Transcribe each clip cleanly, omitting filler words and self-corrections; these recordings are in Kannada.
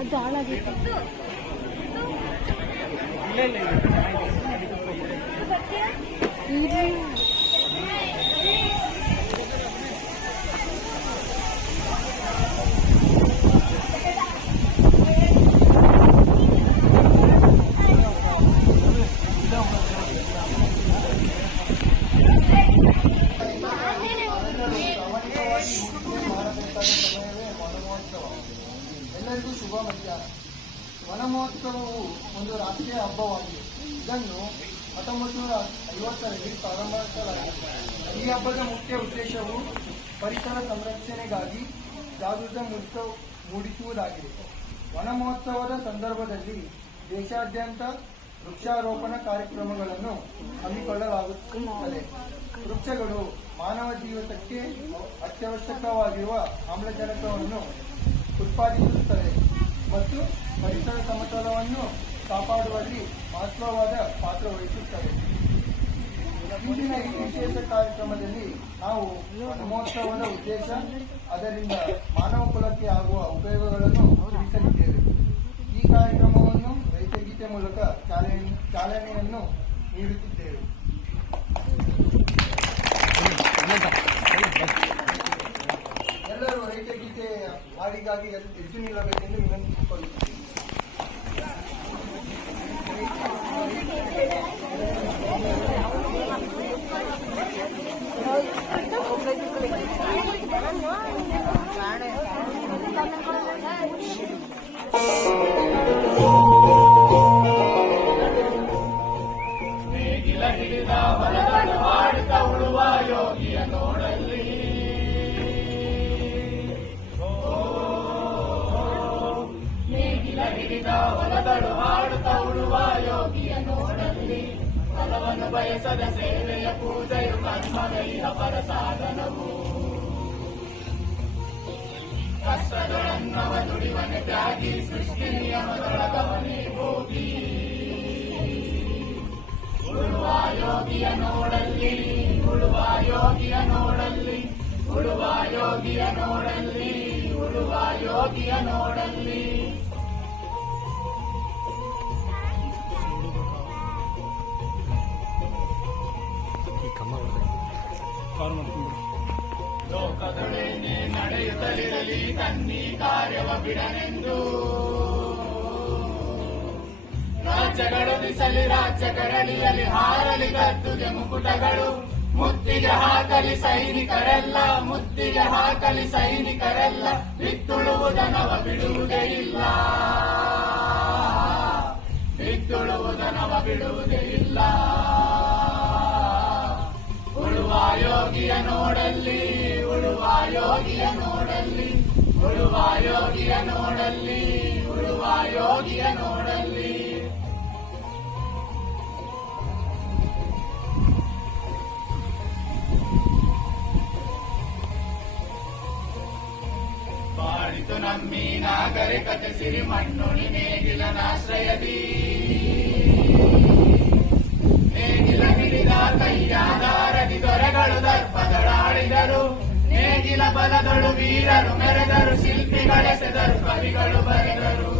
ಅದು ಹಾಳಾಗಿತ್ತು. ಎಲ್ಲರಿಗೂ ಶುಭ ಮಧ್ಯಾಹ್ನ. ವನ ಮಹೋತ್ಸವವು ಒಂದು ರಾಷ್ಟ್ರೀಯ ಹಬ್ಬವಾಗಿದೆ. ಇದನ್ನು 1950ರಲ್ಲಿ ಪ್ರಾರಂಭಿಸಲಾಗಿದೆ. ಈ ಹಬ್ಬದ ಮುಖ್ಯ ಉದ್ದೇಶವು ಪರಿಸರ ಸಂರಕ್ಷಣೆಗಾಗಿ ಜಾಗೃತಿ ಮೂಡಿಸುವುದಾಗಿದೆ. ವನ ಮಹೋತ್ಸವದ ಸಂದರ್ಭದಲ್ಲಿ ದೇಶಾದ್ಯಂತ ವೃಕ್ಷಾರೋಪಣ ಕಾರ್ಯಕ್ರಮಗಳನ್ನು ಹಮ್ಮಿಕೊಳ್ಳಲಾಗುತ್ತದೆ. ವೃಕ್ಷಗಳು ಮಾನವ ಜೀವಿತಕ್ಕೆ ಅತ್ಯವಶ್ಯಕವಾಗಿರುವ ಆಮ್ಲಜನಕವನ್ನು ಉತ್ಪಾದಿಸುತ್ತವೆ ಮತ್ತು ಪರಿಸರ ಸಮತೋಲನವನ್ನು ಕಾಪಾಡುವಲ್ಲಿ ಮಹತ್ವವಾದ ಪಾತ್ರ ವಹಿಸುತ್ತವೆ. ಇಂದಿನ ಈ ವಿಶೇಷ ಕಾರ್ಯಕ್ರಮದಲ್ಲಿ ನಾವು ವನಮಹೋತ್ಸವದ ಉದ್ದೇಶ, ಅದರಿಂದ ಮಾನವ ಕುಲಕ್ಕೆ ಆಗುವ ಉಪಯೋಗಗಳನ್ನು ತಿಳಿಸಲಿದ್ದೇವೆ. ಈ ಕಾರ್ಯಕ್ರಮವನ್ನು ರೈತಗೀತೆ ಮೂಲಕ ಚಾಲನೆಯನ್ನು ನೀಡುತ್ತಿದ್ದೇವೆ. ಎಲ್ಲರೂ ರೈತಗೀತೆ ಹಾಡಿಗಾಗಿ ಎದ್ದು ನಿಲ್ಲಬೇಕೆಂದು ವಿನಂತಿಸಿಕೊಳ್ಳುತ್ತೇವೆ. ನೇಗಿಲ ಹಿಡಿದ ಹೊಲಗಳು ಹಾಡುತ್ತ ಉಳುವ ಯೋಗಿಯ ನೋಡಲ್ಲಿ, ನೇಗಿಲ ಹಿಡಿದ ಹೊಲಗಳು ಹಾಡುತ್ತ ಉಳುವ ಯೋಗಿಯ ನೋಡಲ್ಲಿ, ಫಲವನ್ನು ಬಯಸದ ಸೇವೆಯ ಪೂಜೆಯು ಕರ್ಮಗಳಿಯ ಪರ ಸಾಧನವು. ಕಷ್ಟಗಳನ್ನವ ದುಡಿವನೆ ತ್ಯಾಗಿ, ಸೃಷ್ಟಿ ನಿಯಮದೊಳಗವನೇ ಹೋಗಿ. ಉಳುವ ಯೋಗಿಯ ನೋಡಲ್ಲಿ, ಉಳುವ ಯೋಗಿಯ ನೋಡಲ್ಲಿ, ಉಳುವ ಯೋಗಿಯ ನೋಡಲ್ಲಿ, ಉಳುವ ಯೋಗಿಯ ನೋಡಲ್ಲಿ. ಲೋಕದೊಳೇನೆ ನಡೆಯುತ್ತಲಿರಲಿ ತನ್ನಿ ಕಾರ್ಯವ ಬಿಡನೆಂದು, ರಾಜ್ಯಗಳು ದಿಸಲಿ ರಾಜ್ಯ ಕರಳಿಯಲಿ ಹಾರಲಿ ಗದ್ದುಗೆ ಮುಕುಟಗಳು. ಮುತ್ತಿಗೆ ಹಾಕಲಿ ಸೈನಿಕರೆಲ್ಲ, ಮುತ್ತಿಗೆ ಹಾಕಲಿ ಸೈನಿಕರೆಲ್ಲ, ಬಿತ್ತುಳುವುದನವ ಬಿಡುವುದೇ ಇಲ್ಲ, ಬಿತ್ತುಳುವುದನವ ಬಿಡುವುದೇ ಇಲ್ಲ. ಉಳುವ ಯೋಗಿಯ ನೋಡಲ್ಲಿ, ಉಳುವ ಯೋಗಿಯ ನೋಡಲ್ಲಿ, ಉಳುವ ಯೋಗಿಯ ನೋಡಲ್ಲಿ, ಉಳುವ ಯೋಗಿಯ ನೋಡಲ್ಲಿ. ಬಾಳಿತು ನಮ್ಮಿ ನಾಗರಿಕತೆ ಸಿರಿ ಮಣ್ಣುಳಿ ನೇಗಿಲನಾಶ್ರಯದಿ, ನೇಗಿಲ ಹಿಡಿದ ಕೈಯಾದಾರದಿ ದೊರೆಗಳು ದರ್ಪದಳಾಡಿದರು. ನೇಗಿಲ ಬಲದಳು ವೀರರು ಮೆರೆದರು, ಶಿಲ್ಪಿಗಳೆಸೆದರು ಕವಿಗಳು ಬರೆದರು,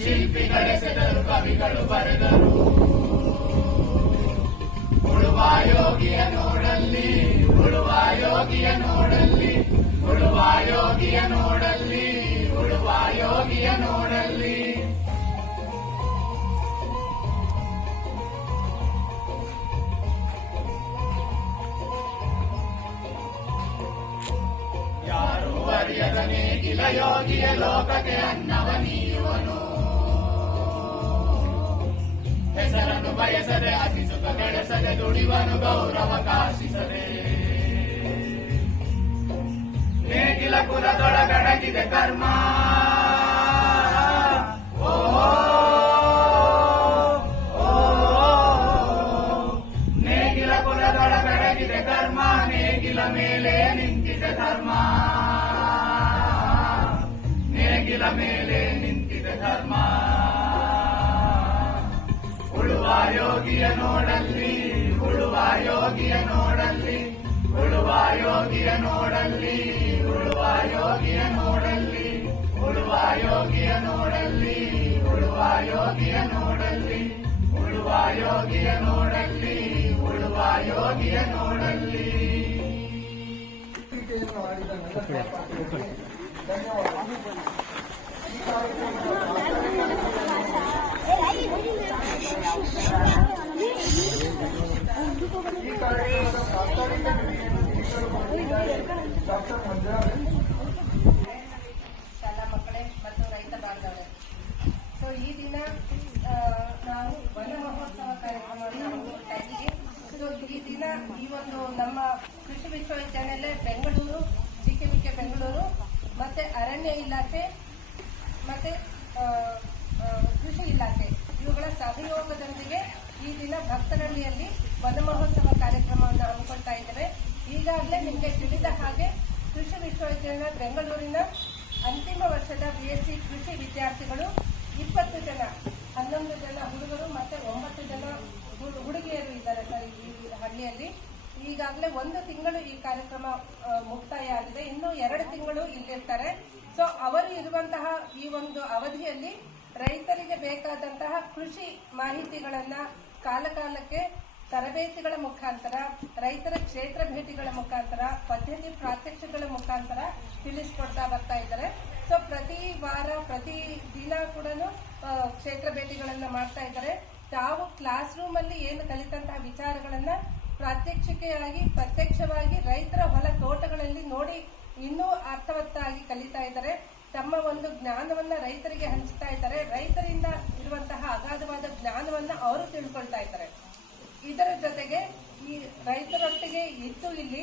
ಶಿಲ್ಪಿಗಳೆಸೆದರು ಕವಿಗಳು ಬರೆದರು. ಉಳುವ ಯೋಗಿಯ ನೋಡಲ್ಲಿ, ಉಳುವ ಯೋಗಿಯ ನೋಡಲ್ಲಿ, ಉಳುವ ಯೋಗಿಯ ನೋಡಲ್ಲಿ, ಉಳುವ ಯೋಗಿಯ ನೋಡಲ್ಲಿ. ಯಾರು ಅರಿಯದ ನೇಗಿಲ ಯೋಗಿಯ ಲೋಕಕ್ಕೆ ಅನ್ನವ ನೀಯುವನು. ಹೆಸರನ್ನು ಬಯಸದೆ ಅತಿ ಸುಖ ಬೆಳೆಸದೆ ದುಡಿವನು ಗೌರವ ಕಾಶಿಸದೆ. ನೇಗಿಲ ಕುಲದೊಳಗಡಗಿದೆ ಕರ್ಮ, ಓಹೋ ನೇಗಿಲ ಕುಲದೊಳಗಡಗಿದೆ ಕರ್ಮ, ನೇಗಿಲ ಮೇಲೆ ನಿಂತಿದೆ ಧರ್ಮ, ನೇಗಿಲ ಮೇಲೆ ನಿಂತಿದೆ ಧರ್ಮ. ಉಳುವ ಯೋಗಿಯ ನೋಡಲ್ಲಿ, ಉಳುವ ಯೋಗಿಯ ನೋಡಲ್ಲಿ, ಉಳುವ ಉಳುವ ಯೋಗಿಯ ನೋಡಲ್ಲಿ ಉಳುವ ಯೋಗಿಯ ನೋಡಲ್ಲಿ ಉಳುವ ಯೋಗಿಯ ನೋಡಲ್ಲಿ ಉಳುವ ಯೋಗಿಯ ನೋಡಲ್ಲಿ ಉಳುವ ಯೋಗಿಯ ನೋಡಲ್ಲಿ ಉಳುವ ಯೋಗಿಯ ನೋಡಲ್ಲಿ. ಟೀಕೆಯನ್ನು ಆಡಿದ ನನ್ನ ಸಹಪಾಠಿಗಳಿಗೆ ಧನ್ಯವಾದಗಳು. ಈ ಕಾರ್ಯಕ್ರಮದ ಪ್ರಾಸ್ತಾವಿಕ ನುಡಿಯನ್ನು ತಿಳಿಸಲು ಬಂದಿದ್ದಾರೆ ಡಾಕ್ಟರ್ ಮಂಜುಳಾ. ಶಾಲಾ ಮಕ್ಕಳೇ ಮತ್ತು ರೈತ ಬಾಂಧವರೇ, ಸೊ ಈ ದಿನ ನಾವು ವನ ಮಹೋತ್ಸವ ಕಾರ್ಯಕ್ರಮವನ್ನು ಹಮ್ಮಿಕೊಳ್ತಾ ಇದ್ದೀವಿ. ಸೊ ಈ ದಿನ ಈ ಒಂದು ನಮ್ಮ ಕೃಷಿ ವಿಶ್ವವಿದ್ಯಾನಿಲಯ ಬೆಂಗಳೂರು, ಜಿಕೆವಿಕೆ ಬೆಂಗಳೂರು ಮತ್ತೆ ಅರಣ್ಯ ಇಲಾಖೆ ಮತ್ತೆ ಕೃಷಿ ಇಲಾಖೆ ಇವುಗಳ ಸಹಯೋಗದೊಂದಿಗೆ ಈ ದಿನ ಭಕ್ತರಳ್ಳಿಯಲ್ಲಿ ವನ ಮಹೋತ್ಸವ ಕಾರ್ಯಕ್ರಮವನ್ನು ಹಮ್ಮಿಕೊಳ್ತಾ ಇದ್ದೇವೆ. ಈಗಾಗಲೇ ನಿಮಗೆ ತಿಳಿದ ಹಾಗೆ ಕೃಷಿ ವಿಶ್ವವಿದ್ಯಾಲಯ ಬೆಂಗಳೂರಿನ ಅಂತಿಮ ವರ್ಷದ BSc ಕೃಷಿ ವಿದ್ಯಾರ್ಥಿಗಳು 20 ಜನ, 11 ಜನ ಹುಡುಗರು ಮತ್ತೆ 9 ಜನ ಹುಡುಗಿಯರು ಇದ್ದಾರೆ ಸರ್ ಈ ಹಳ್ಳಿಯಲ್ಲಿ. ಈಗಾಗಲೇ 1 ತಿಂಗಳು ಈ ಕಾರ್ಯಕ್ರಮ ಮುಕ್ತಾಯ ಆಗಿದೆ. ಇನ್ನು 2 ತಿಂಗಳು ಇಲ್ಲಿರ್ತಾರೆ. ಸೊ ಅವರು ಇರುವಂತಹ ಈ ಒಂದು ಅವಧಿಯಲ್ಲಿ ರೈತರಿಗೆ ಬೇಕಾದಂತಹ ಕೃಷಿ ಮಾಹಿತಿಗಳನ್ನ ಕಾಲಕಾಲಕ್ಕೆ ತರಬೇತಿಗಳ ಮುಖಾಂತರ, ರೈತರ ಕ್ಷೇತ್ರ ಭೇಟಿಗಳ ಮುಖಾಂತರ, ಪದ್ಧತಿ ಪ್ರಾತ್ಯಕ್ಷಿಗಳ ಮುಖಾಂತರ ತಿಳಿಸಿಕೊಡ್ತಾ ಬರ್ತಾ ಇದ್ದಾರೆ. ಸೊ ಪ್ರತಿ ವಾರ, ಪ್ರತಿ ದಿನ ಕೂಡ ಕ್ಷೇತ್ರ ಭೇಟಿಗಳನ್ನ ಮಾಡ್ತಾ ಇದ್ದಾರೆ. ತಾವು ಕ್ಲಾಸ್ ರೂಮ್ ಅಲ್ಲಿ ಏನು ಕಲಿತಂತಹ ವಿಚಾರಗಳನ್ನ ಪ್ರಾತ್ಯಕ್ಷಿಕೆಯಾಗಿ, ಪ್ರತ್ಯಕ್ಷವಾಗಿ ರೈತರ ಹೊಲ ತೋಟಗಳಲ್ಲಿ ನೋಡಿ ಇನ್ನೂ ಅರ್ಥವತ್ತಾಗಿ ಕಲಿತಾ ಇದ್ದಾರೆ. ತಮ್ಮ ಒಂದು ಜ್ಞಾನವನ್ನ ರೈತರಿಗೆ ಹಂಚ್ತಾ ಇದ್ದಾರೆ. ರೈತರಿಂದ ಇರುವಂತಹ ಅಗಾಧವಾದ ಜ್ಞಾನವನ್ನ ಅವರು ತಿಳ್ಕೊಳ್ತಾ ಇದ್ದಾರೆ. ಇದರ ಜೊತೆಗೆ ಈ ರೈತರೊಟ್ಟಿಗೆ ಇದ್ದು ಇಲ್ಲಿ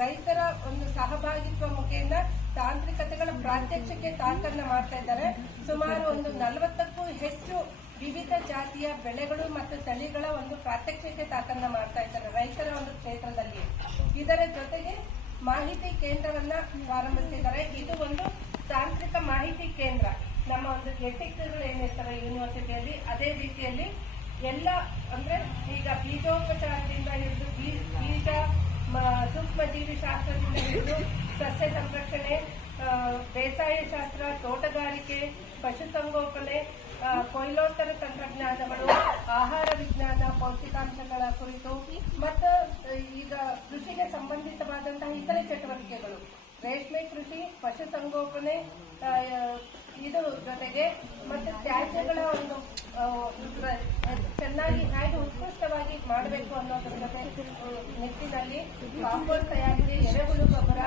ರೈತರ ಒಂದು ಸಹಭಾಗಿತ್ವ ಮುಖೇನ ತಾಂತ್ರಿಕತೆಗಳ ಪ್ರಾತ್ಯಕ್ಷಿಕೆ ತಾಕನ್ನ ಮಾಡ್ತಾ ಇದ್ದಾರೆ. ಸುಮಾರು ಒಂದು 40ಕ್ಕೂ ಹೆಚ್ಚು ವಿವಿಧ ಜಾತಿಯ ಬೆಳೆಗಳು ಮತ್ತು ತಳಿಗಳ ಒಂದು ಪ್ರಾತ್ಯಕ್ಷಿಕೆ ತಾಕನ್ನ ಮಾಡ್ತಾ ಇದ್ದಾರೆ ರೈತರ ಒಂದು ಕ್ಷೇತ್ರದಲ್ಲಿ. ಇದರ ಜೊತೆಗೆ ಮಾಹಿತಿ ಕೇಂದ್ರವನ್ನ ಪ್ರಾರಂಭಿಸಿದ್ದಾರೆ. ಇದು ಒಂದು ತಾಂತ್ರಿಕ ಮಾಹಿತಿ ಕೇಂದ್ರ. ನಮ್ಮ ಒಂದು ಎಥಿಕ್ಸ್ಗಳು ಏನಿರ್ತಾರೆ ಯೂನಿವರ್ಸಿಟಿಯಲ್ಲಿ, ಅದೇ ರೀತಿಯಲ್ಲಿ ಎಲ್ಲ ಅಂದ್ರೆ ಈಗ ಬೀಜೋಪಚಾರದಿಂದ ಹಿಡಿದು ಬೀಜ, ಸೂಕ್ಷ್ಮ ಜೀವಿ ಶಾಸ್ತ್ರದಿಂದ ಹಿಡಿದು ಸಸ್ಯ ಸಂರಕ್ಷಣೆ, ಬೇಸಾಯ ಶಾಸ್ತ್ರ, ತೋಟಗಾರಿಕೆ, ಪಶುಸಂಗೋಪನೆ, ಕೊಯ್ಲೋತ್ತರ ತಂತ್ರಜ್ಞಾನಗಳು, ಆಹಾರ ವಿಜ್ಞಾನ, ಪೌಷ್ಟಿಕಾಂಶಗಳ ಕುರಿತು ಮತ್ತು ಈಗ ಕೃಷಿಗೆ ಸಂಬಂಧಿತವಾದಂತಹ ಇತರೆ ಚಟುವಟಿಕೆಗಳು, ರೇಷ್ಮೆ ಕೃಷಿ, ಪಶುಸಂಗೋಪನೆ, ಇದು ಜೊತೆಗೆ ಮತ್ತೆ ತ್ಯಾಜ್ಯಗಳ ಒಂದು ಚೆನ್ನಾಗಿ ಹೇಗೆ ಉತ್ಕೃಷ್ಟವಾಗಿ ಮಾಡಬೇಕು ಅನ್ನೋದ್ರ ಜೊತೆ ನಿಟ್ಟಿನಲ್ಲಿ ಕಾಂಪೋಸ್ಟ್ ತಯಾರಿಕೆ, ಎರೆಹುಳು ಗೊಬ್ಬರ,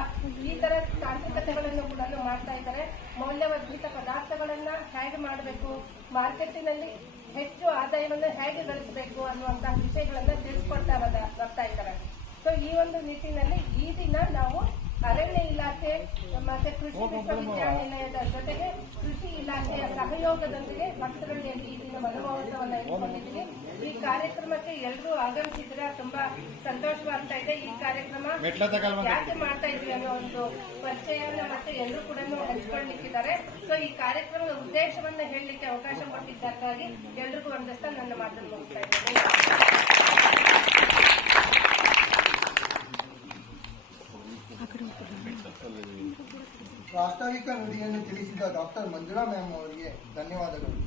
ಈ ತರ ತಾಂತ್ರಿಕತೆಗಳನ್ನು ಕೂಡ ಮಾಡ್ತಾ ಇದ್ದಾರೆ. ಮೌಲ್ಯವರ್ಧಿತ ಪದಾರ್ಥಗಳನ್ನ ಹೇಗೆ ಮಾಡಬೇಕು, ಮಾರ್ಕೆಟಿನಲ್ಲಿ ಹೆಚ್ಚು ಆದಾಯವನ್ನು ಹೇಗೆ ಗಳಿಸಬೇಕು ಅನ್ನುವಂತಹ ವಿಷಯಗಳನ್ನ ತಿಳಿಸ್ಕೊಡ್ತಾ ಬರ್ತಾ ಇದ್ದಾರೆ. ಸೊ ಈ ಒಂದು ನಿಟ್ಟಿನಲ್ಲಿ ಈ ದಿನ ನಾವು ಅರಣ್ಯ ಇಲಾಖೆ ಮತ್ತೆ ಕೃಷಿ ವಿಶ್ವವಿದ್ಯಾನಿಲಯದ ಜೊತೆಗೆ ಕೃಷಿ ಇಲಾಖೆಯ ಸಹಯೋಗದೊಂದಿಗೆ ಭಕ್ತರಳ್ಳಿಯಲ್ಲಿ ಈ ದಿನ ವನ ಮಹೋತ್ಸವವನ್ನು ಇಟ್ಕೊಂಡಿದ್ದೀವಿ. ಈ ಕಾರ್ಯಕ್ರಮಕ್ಕೆ ಎಲ್ಲರೂ ಆಗಮಿಸಿದ್ರೆ ತುಂಬಾ ಸಂತೋಷವಾಗ್ತಾ ಇದೆ. ಈ ಕಾರ್ಯಕ್ರಮ ಯಾಕೆ ಮಾಡ್ತಾ ಇದ್ವಿ ಅನ್ನೋ ಒಂದು ಪರಿಚಯನ ಮತ್ತೆ ಎಲ್ಲರೂ ಕೂಡ ಹಂಚಿಕೊಳ್ಳಲಿಕ್ಕಿದ್ದಾರೆ. ಸೊ ಈ ಕಾರ್ಯಕ್ರಮದ ಉದ್ದೇಶವನ್ನ ಹೇಳಲಿಕ್ಕೆ ಅವಕಾಶ ಕೊಟ್ಟಿದ್ದಕ್ಕಾಗಿ ಎಲ್ರಿಗೂ ಒಂದಷ್ಟು ನನ್ನ ಮಾತನ್ನು ಮುಗಿಸ್ತಾ ಇದ್ದೇನೆ. ಪ್ರಾಸ್ತಾವಿಕ ನುಡಿಯನ್ನು ತಿಳಿಸಿದ ಡಾಕ್ಟರ್ ಮಂಜುಳಾ ಮ್ಯಾಮ್ ಅವರಿಗೆ ಧನ್ಯವಾದಗಳು.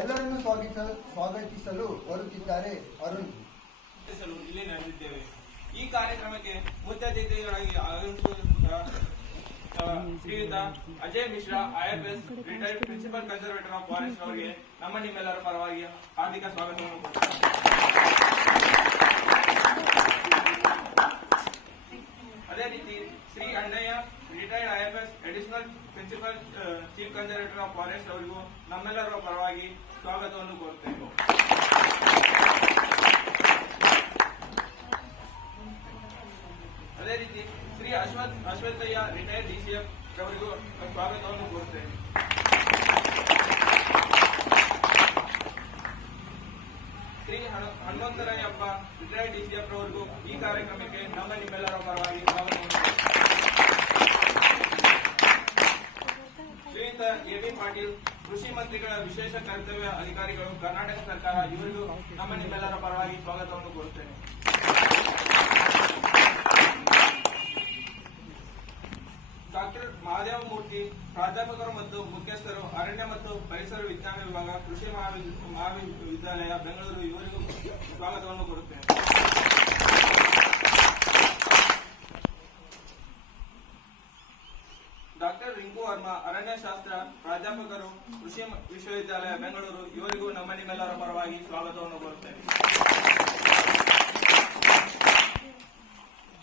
ಎಲ್ಲರನ್ನೂ ಸ್ವಾಗತಿಸಲು ಬರುತ್ತಿದ್ದಾರೆ ಅರುಣ್. ಇಲ್ಲಿ ನಡೆದಿದ್ದೇವೆ. ಈ ಕಾರ್ಯಕ್ರಮಕ್ಕೆ ಮುಖ್ಯ ಅತಿಥಿಗಳಾಗಿ ಆಗಮಿಸುವಂತಹ ಶ್ರೀಯುತ Ajay Mishra, IFS retired principal conservator of forest ಅವರಿಗೆ ನಮ್ಮ ನಿಮ್ಮೆಲ್ಲರ ಪರವಾಗಿ ಹಾರ್ದಿಕ ಸ್ವಾಗತವನ್ನು ಕೊಡುತ್ತೇವೆ. ಅದೇ ರೀತಿ Shri Annayya, retired IFS additional principal chief conservator of forest ಅವರಿಗೂ ನಮ್ಮೆಲ್ಲರ ಪರವಾಗಿ ಸ್ವಾಗತವನ್ನು ಕೋರುತ್ತೇವೆ. ಅದೇ ರೀತಿ ಶ್ರೀ ಅಶ್ವಥಯ್ಯ, ರಿಟೈರ್ಡ್ DCF ಅವರಿಗೂ ಸ್ವಾಗತವನ್ನು ಕೋರುತ್ತೇವೆ. ಶ್ರೀ ಹನುಮಂತರಾಯಪ್ಪ, ರಿಟೈರ್ಡ್ DCF ಅವರಿಗೂ ಈ ಕಾರ್ಯಕ್ರಮಕ್ಕೆ ನಮ್ಮ ನಿಮ್ಮೆಲ್ಲರ ಪರವಾಗಿ ಸ್ವಾಗತವನ್ನು ಶ್ರೀಯುತ AB ಪಾಟೀಲ್, ಕೃಷಿ ಮಂತ್ರಿಗಳ ವಿಶೇಷ ಕರ್ತವ್ಯ ಅಧಿಕಾರಿಗಳು ಕರ್ನಾಟಕ ಸರ್ಕಾರ ಇವರಿಗೂ ನಮ್ಮ ನಿಮ್ಮೆಲ್ಲರ ಪರವಾಗಿ ಸ್ವಾಗತವನ್ನು ಕೋರುತ್ತೇನೆ. ಡಾಕ್ಟರ್ ಮಹಾದೇವ ಮೂರ್ತಿ, ಪ್ರಾಧ್ಯಾಪಕರು ಮತ್ತು ಮುಖ್ಯಸ್ಥರು, ಅರಣ್ಯ ಮತ್ತು ಪರಿಸರ ವಿಜ್ಞಾನ ವಿಭಾಗ, ಕೃಷಿ ಮಹಾವಿದ್ಯಾಲಯ, ಬೆಂಗಳೂರು ಇವರಿಗೂ ಸ್ವಾಗತವನ್ನು ಕೋರುತ್ತೇನೆ. ಡಾಕ್ಟರ್ ರಿಂಕು ವರ್ಮಾ, ಅರಣ್ಯಶಾಸ್ತ್ರ ಪ್ರಾಧ್ಯಾಪಕರು, ಕೃಷಿ ವಿಶ್ವವಿದ್ಯಾಲಯ, ಬೆಂಗಳೂರು ಇವರಿಗೂ ನಮ್ಮ ನಿಮ್ಮೆಲ್ಲರ ಪರವಾಗಿ ಸ್ವಾಗತವನ್ನು ಕೋರುತ್ತೇನೆ.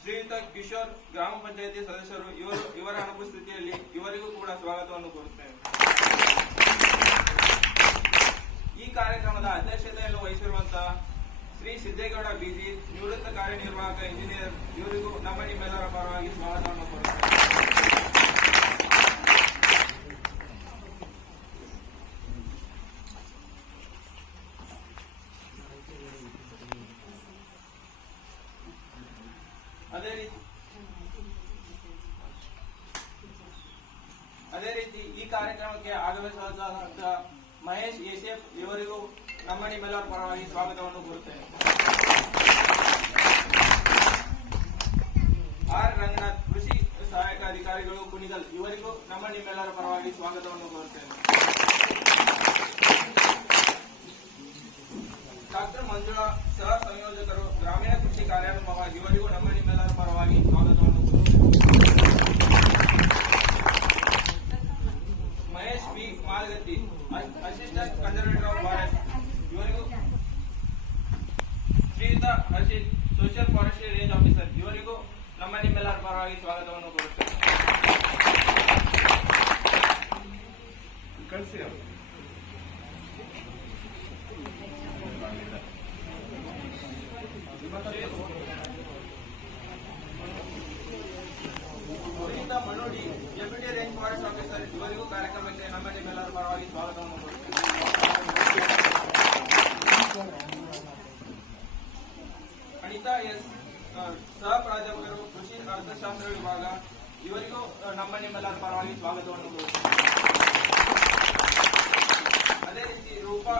ಶ್ರೀಯುತ ಕಿಶೋರ್, ಗ್ರಾಮ ಪಂಚಾಯಿತಿ ಸದಸ್ಯರು, ಇವರ ಅನುಪಸ್ಥಿತಿಯಲ್ಲಿ ಇವರಿಗೂ ಕೂಡ ಸ್ವಾಗತವನ್ನು ಕೋರುತ್ತೇನೆ. ಈ ಕಾರ್ಯಕ್ರಮದ ಅಧ್ಯಕ್ಷತೆಯನ್ನು ವಹಿಸಿರುವಂತಹ ಶ್ರೀ ಸಿದ್ದೇಗೌಡ ಬಿಜಿ, ನಿವೃತ್ತ ಕಾರ್ಯನಿರ್ವಾಹಕ ಇಂಜಿನಿಯರ್ ಇವರಿಗೂ ನಮ್ಮ ನಿಮ್ಮೆಲ್ಲರ ಪರವಾಗಿ ಸ್ವಾಗತವನ್ನು ಕೋರುತ್ತೇನೆ. ಅದೇ ರೀತಿ ಈ ಕಾರ್ಯಕ್ರಮಕ್ಕೆ ಆಗಮಿಸಿದ ಮಹೇಶ್ ಎಸಿಎಫ್ ಇವರಿಗೂ ನಮ್ಮ ನಿಮ್ಮೆಲ್ಲರ ಪರವಾಗಿ ಸ್ವಾಗತವನ್ನು ಕೋರುತ್ತೇನೆ. ಆರ್ ರಂಗನಾಥ್, ಕೃಷಿ ಸಹಾಯಕ ಅಧಿಕಾರಿಗಳು, ಕುಣಿಗಲ್ ಇವರಿಗೂ ನಮ್ಮ ನಿಮ್ಮೆಲ್ಲರ ಪರವಾಗಿ ಸ್ವಾಗತವನ್ನು ಕೋರುತ್ತೇನೆ. ಡಾಕ್ಟರ್ ಮಂಜುಳಾ, ಸಹ ಸಂಯೋಜಕರು, ಗ್ರಾಮೀಣ ಕೃಷಿ ಕಾರ್ಯಾನುಭವ ಇವರಿಗೂ ನಮ್ಮ ನಿಮ್ಮೆಲ್ಲರ ಪರವಾಗಿ ಸ್ವಾಗತವನ್ನು ಕೋರುತ್ತೇನೆ. Mahesh B Malgatti, assistant conservator of forest ಇವರಿಗೂ, ಶ್ರೀಯುತ Harshit, social forestry range officer ಇವರಿಗೂ ನಮ್ಮ ನಿಮ್ಮೆಲ್ಲರ ಪರವಾಗಿ ಸ್ವಾಗತವನ್ನು ಕೋರುತ್ತೇನೆ. ಮನೋಡಿ, ಡೆಪ್ಯೂಟಿ ರೇಂಜ್ ಫಾರೆಸ್ಟ್ ಆಫೀಸರ್ ಇವರಿಗೂ ಕಾರ್ಯಕ್ರಮಕ್ಕೆ ನಮ್ಮ ನಿಮ್ಮೆಲ್ಲರ ಪರವಾಗಿ ಸ್ವಾಗತವನ್ನು ಕೋರುತ್ತೇನೆ. ಅನಿತಾ ಎಸ್, ಸಹ ಪ್ರಾಧ್ಯಾಪಕರು, ಕೃಷಿ ಅರ್ಥಶಾಸ್ತ್ರ ವಿಭಾಗ ಇವರಿಗೂ ನಮ್ಮ ನಿಮ್ಮೆಲ್ಲರ ಪರವಾಗಿ ಸ್ವಾಗತವನ್ನು ಕೋರುತ್ತೇನೆ. ಅದೇ ರೀತಿ ರೂಪಾ,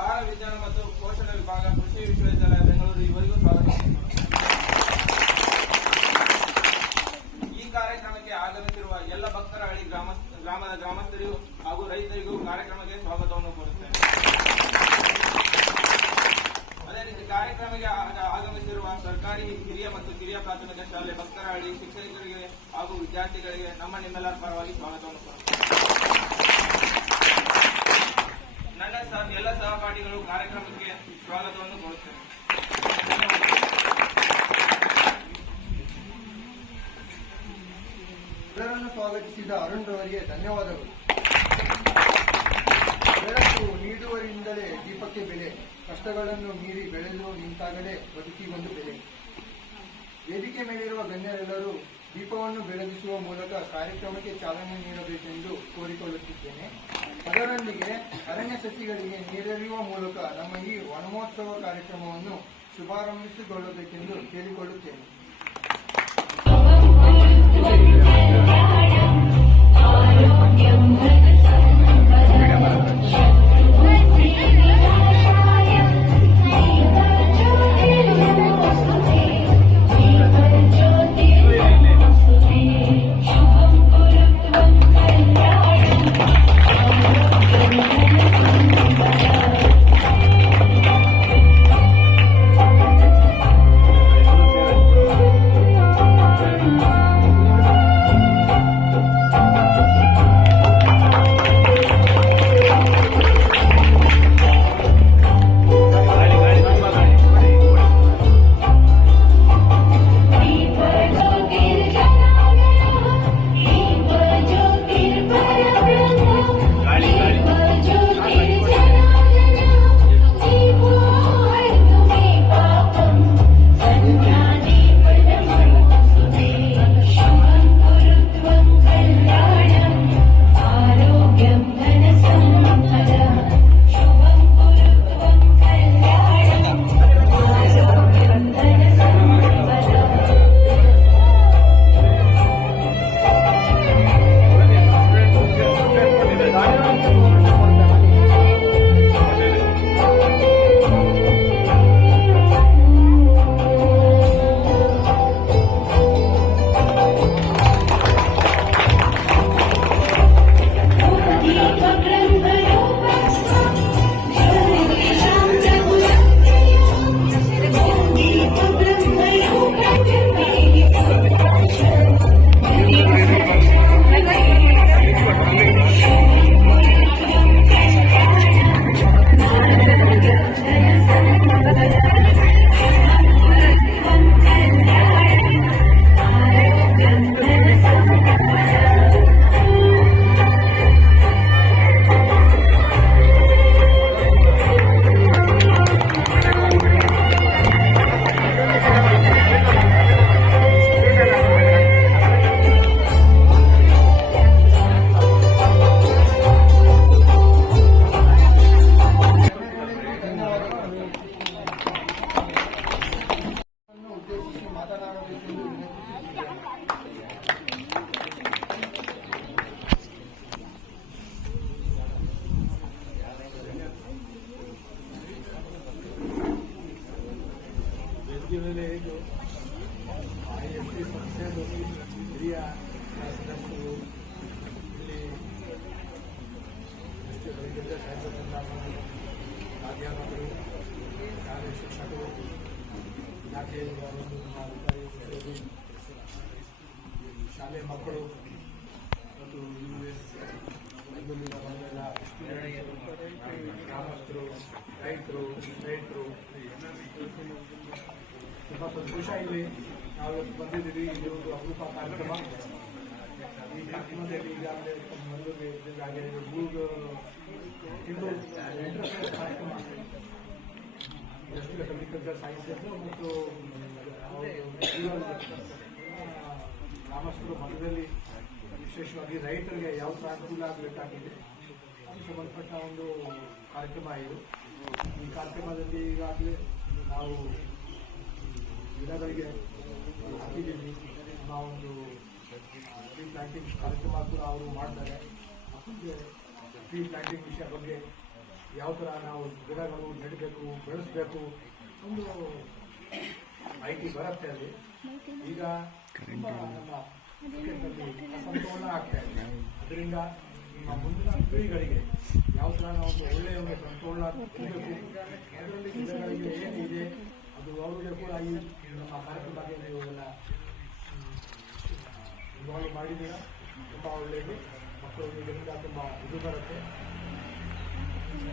ಆಹಾರ ವಿಜ್ಞಾನ ಮತ್ತು ಪೋಷಣ ವಿಭಾಗ, ಕೃಷಿ ವಿಶ್ವವಿದ್ಯಾಲಯ, ಬೆಂಗಳೂರು ಇವರಿಗೂ ಸ್ವಾಗತ. ಈ ಕಾರ್ಯಕ್ರಮಕ್ಕೆ ಆಗಮಿಸಿರುವ ಎಲ್ಲ ಭಕ್ತರಹಳ್ಳಿ ಗ್ರಾಮದ ಗ್ರಾಮಸ್ಥರಿಗೂ ಹಾಗೂ ರೈತರಿಗೂ ಕಾರ್ಯಕ್ರಮಕ್ಕೆ ಸ್ವಾಗತವನ್ನು ಕೋರುತ್ತೇನೆ. ಅದೇ ರೀತಿ ಕಾರ್ಯಕ್ರಮಕ್ಕೆ ಆಗಮಿಸಿರುವ ಸರ್ಕಾರಿ ಹಿರಿಯ ಮತ್ತು ಕಿರಿಯ ಪ್ರಾಥಮಿಕ ಶಾಲೆ ಭಕ್ತರಹಳ್ಳಿ ಶಿಕ್ಷಕರಿಗೆ ಹಾಗೂ ವಿದ್ಯಾರ್ಥಿಗಳಿಗೆ ನಮ್ಮ ನಿಮ್ಮೆಲ್ಲರ ಪರವಾಗಿ ಸ್ವಾಗತವನ್ನು ಕೋರುತ್ತೇನೆ. ನನ್ನ ಎಲ್ಲ ಸಹಪಾಠಿಗಳು ಕಾರ್ಯಕ್ರಮಕ್ಕೆ ಸ್ವಾಗತವನ್ನು ಕೋರುತ್ತೇನೆ. ಇದರನ್ನು ಸ್ವಾಗತಿಸಿದ ಅರುಣ್ ರವರಿಗೆ ಧನ್ಯವಾದಗಳು. ಬೆಳಕು ನೀಡುವರಿಂದಲೇ ದೀಪಕ್ಕೆ ಬೆಲೆ, ಕಷ್ಟಗಳನ್ನು ಮೀರಿ ಬೆಳೆದು ನಿಂತಾಗಲೇ ಬದುಕಿಗೊಂದು ಬೆಲೆ. ವೇದಿಕೆ ಮೇಲಿರುವ ಗಣ್ಯರೆಲ್ಲರೂ ದೀಪವನ್ನು ಬೆಳಗಿಸುವ ಮೂಲಕ ಕಾರ್ಯಕ್ರಮಕ್ಕೆ ಚಾಲನೆ ನೀಡಬೇಕೆಂದು ಕೋರಿಕೊಳ್ಳುತ್ತಿದ್ದೇನೆ. ಅದರೊಂದಿಗೆ ಅರಣ್ಯ ಸಸಿಗಳಿಗೆ ನೀರೆರೆಯುವ ಮೂಲಕ ನಮ್ಮ ಈ ವನಮಹೋತ್ಸವ ಕಾರ್ಯಕ್ರಮವನ್ನು ಶುಭಾರಂಭಿಸಿಕೊಳ್ಳಬೇಕೆಂದು ಕೇಳಿಕೊಳ್ಳುತ್ತೇನೆ. ಮಧ್ಯದಲ್ಲಿ ಇದು IFT ಸಂಸ್ಥೆಯಲ್ಲಿ ಹಿರಿಯ ಸದಸ್ಯರು ಇಲ್ಲಿ ಅಧ್ಯಾಪಕರು, ಕಾರ್ಯ ಶಿಕ್ಷಕರು, ಇಲಾಖೆ ಅಧಿಕಾರಿ, ಶಾಲೆ ಮಕ್ಕಳು ಮತ್ತು US ಗ್ರಾಮಸ್ಥರು, ರೈತರು, ಸ್ನೇಹಿತರು ತುಂಬ ಸಂತೋಷ ಇಲ್ಲಿ ನಾವು ಬಂದಿದ್ದೀವಿ. ಇದು ಒಂದು ಅಪರೂಪ ಕಾರ್ಯಕ್ರಮ. ಈ ಕಾರ್ಯಕ್ರಮದಲ್ಲಿ ಈಗಾಗಲೇ ಮೊದಲಿಗೆ ಇದ್ದಾಗೆ 3 ತಿಂಗಳು ಕಾರ್ಯಕ್ರಮ ಡಿಸ್ಟ್ರಿಕ್ಟ್ ಅಗ್ರಿಕಲ್ಚರ್ ಸೈನ್ಸಸ್ ಮತ್ತು ಗ್ರಾಮಸ್ಥರು ಮಧ್ಯದಲ್ಲಿ ವಿಶೇಷವಾಗಿ ರೈತರಿಗೆ ಯಾವ ಥರ ಅನುಕೂಲ ಆಗಬೇಕಾಗಿದೆ ಅದು ಸಂಬಂಧಪಟ್ಟ ಒಂದು ಕಾರ್ಯಕ್ರಮ ಇದು. ಈ ಕಾರ್ಯಕ್ರಮದಲ್ಲಿ ಈಗಾಗಲೇ ನಾವು ಗಿಡಗಳಿಗೆ ಹಾಕಿದ್ದೀವಿ. ನಮ್ಮ ಒಂದು ಟ್ರೀ ಪ್ಲಾಂಟಿಂಗ್ ಕಾರ್ಯಕ್ರಮ ಕೂಡ ಅವರು ಮಾಡ್ತಾರೆ. ಮಕ್ಕಳಿಗೆ ಟ್ರೀ ಪ್ಲಾಂಟಿಂಗ್ ವಿಷಯ ಬಗ್ಗೆ ಯಾವ ಥರ ನಾವು ಗಿಡಗಳು ನೆಡಬೇಕು, ಬೆಳೆಸಬೇಕು ಒಂದು ಮಾಹಿತಿ ಬರುತ್ತೆ ಅಲ್ಲಿ. ಈಗ ತುಂಬ ನಮ್ಮ ಕ್ರಿಕೆಟ್ನಲ್ಲಿ ಅಸಮತೋಲನ ಆಗ್ತಾ ಇದೆ. ಅದರಿಂದ ನಮ್ಮ ಮುಂದಿನ ಪೀಳಿಗೆಗಳಿಗೆ ಯಾವ ಥರ ನಾವು ಒಂದು ಒಳ್ಳೆಯ ಒಂದು ಸಂತೋಲನ ಕೊಡಬೇಕು, ಅದರಲ್ಲಿ ಗಿಡಗಳಿಗೆ ಏನಿದೆ ಅದು ಅವರಿಗೆ ಕೂಡ ಈ ನಮ್ಮ ಕಾರ್ಯಕ್ರಮಕ್ಕೆ ನೀವು ಎಲ್ಲ ಇನ್ವಾಲ್ವ್ ಮಾಡಿದ್ದೀರ. ತುಂಬ ಒಳ್ಳೆಯದು. ಮಕ್ಕಳು ಇದರಿಂದ ತುಂಬ ಇದು ಬರುತ್ತೆ.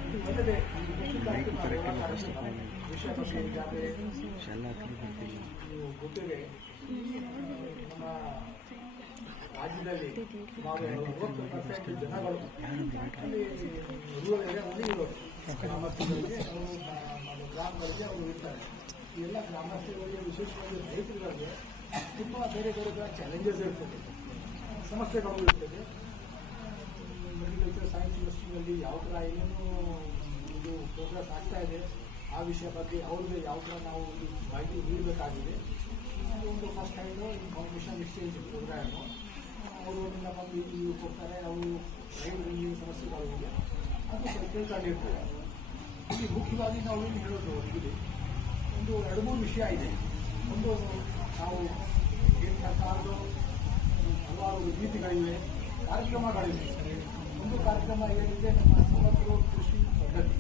ಇದು ಒಳ್ಳೆಯದೇ. ಈ ಕಾರ್ಯಕ್ರಮ ವಿಷಯ ಬಗ್ಗೆ ಈಗಾಗಲೇ ನೀವು ಗೊತ್ತಿದೆ. ನಮ್ಮ ರಾಜ್ಯದಲ್ಲಿ ಸುಮಾರು 60% ಜನಗಳು ಅಲ್ಲಿ ರೂರಲ್ ಏರಿಯಾದಲ್ಲಿ ಇರೋದು. ಗ್ರಾಮಸ್ಥರಿಗೆ ಅವರು ಗ್ರಾಮಗಳಿಗೆ ಅವರು ಇರ್ತಾರೆ. ಈ ಎಲ್ಲ ಗ್ರಾಮಸ್ಥರಿಗೆ ವಿಶೇಷವಾಗಿ ರೈತರಿಗೆ ತುಂಬ ಬೇರೆ ಬೇರೆ ಚಾಲೆಂಜಸ್ ಇರ್ತದೆ, ಸಮಸ್ಯೆಗಳು ಇರ್ತದೆ. ಅಗ್ರಿಕಲ್ಚರ್ ಸೈನ್ಸ್ ಇಂಡಸ್ಟ್ರಿಯಲ್ಲಿ ಯಾವ ಥರ ಏನೇನು ಇದು ಪ್ರೋಗ್ರೆಸ್ ಆಗ್ತಾ ಇದೆ ಆ ವಿಷಯ ಬಗ್ಗೆ ಅವ್ರಿಗೆ ಯಾವ ಥರ ನಾವು ಒಂದು ಮಾಹಿತಿ ನೀಡಬೇಕಾಗಿದೆ. ಒಂದು first time information exchange programme ಅವರು ಅದನ್ನು ಬಂದು ಇದು ಕೊಡ್ತಾರೆ. ಅವರು ರೈತರಿಗೆ ಸಮಸ್ಯೆಗಳು ಇದೆ ಅದು ತಿಳ್ಕೊಂಡಿರ್ತಾರೆ. ಇಲ್ಲಿ ಮುಖ್ಯವಾಗಿ ನಾವು ಏನು ಹೇಳೋದು ಇಲ್ಲಿ ಒಂದು 2-3 ವಿಷಯ ಇದೆ. ಒಂದು ನಾವು ಏನು ಸರ್ಕಾರದ ಹಲವಾರು ನೀತಿಗಳಿವೆ, ಕಾರ್ಯಕ್ರಮಗಳಿವೆ. ಒಂದು ಕಾರ್ಯಕ್ರಮ ಏನಿದೆ ನಮ್ಮ ಸಮಗ್ರ ಕೃಷಿ ಪದ್ಧತಿ.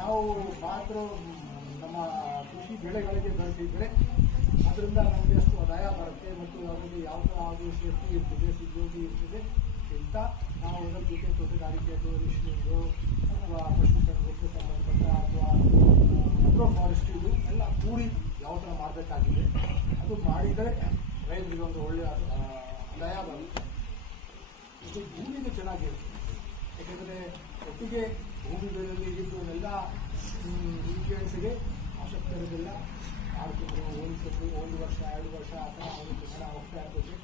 ನಾವು ಮಾತ್ರ ನಮ್ಮ ಕೃಷಿ ಬೆಳೆಗಳಿಗೆ ಬೆಳೆಸಿದರೆ ಅದರಿಂದ ನಮಗೆ ಎಷ್ಟು ಆದಾಯ ಬರುತ್ತೆ ಮತ್ತು ಅದರಲ್ಲಿ ಯಾವ ಥರ ಆಗುವ ಸೇಫ್ಟಿ ಇರ್ತದೆ, ಸಿಕ್ಯೂರಿಟಿ ಇರ್ತದೆ ಅಂತ ನಾವು ಅದರ ಜೊತೆ ತೋಟಗಾರಿಕೆದು, ರೇಷ್ಮೆದು ಅಥವಾ ಪಶುಸಂಗೋಪನೆಗೆ ಸಂಬಂಧಪಟ್ಟ ಅಥವಾ ಅಗ್ರೋ ಫಾರೆಸ್ಟ್ರಿದು ಎಲ್ಲ ಕೂಡಿ ಯಾವ ಥರ ಮಾಡಬೇಕಾಗಿದೆ ಅದು ಮಾಡಿದರೆ ರೈತರಿಗೆ ಒಂದು ಒಳ್ಳೆಯ ಆದಾಯ ಬರುತ್ತೆ. ಇದು ಭೂಮಿಗೆ ಚೆನ್ನಾಗಿರುತ್ತೆ. ಯಾಕೆಂದರೆ ಒಟ್ಟಿಗೆ ಭೂಮಿ ಬೆಲೆಯಲ್ಲಿ ಇದ್ದು ಎಲ್ಲ ಇಂಡಿಯನ್ಸ್ಗೆ ಆಸಕ್ತಿ ಇರೋದಿಲ್ಲ. 6 ತಿಂಗಳು, 1 ವರ್ಷ, 2 ವರ್ಷ ಆ ಥರ ಅವರಿಗೆ ಹಣ ಹೋಗ್ತಾ ಇರ್ತದೆ.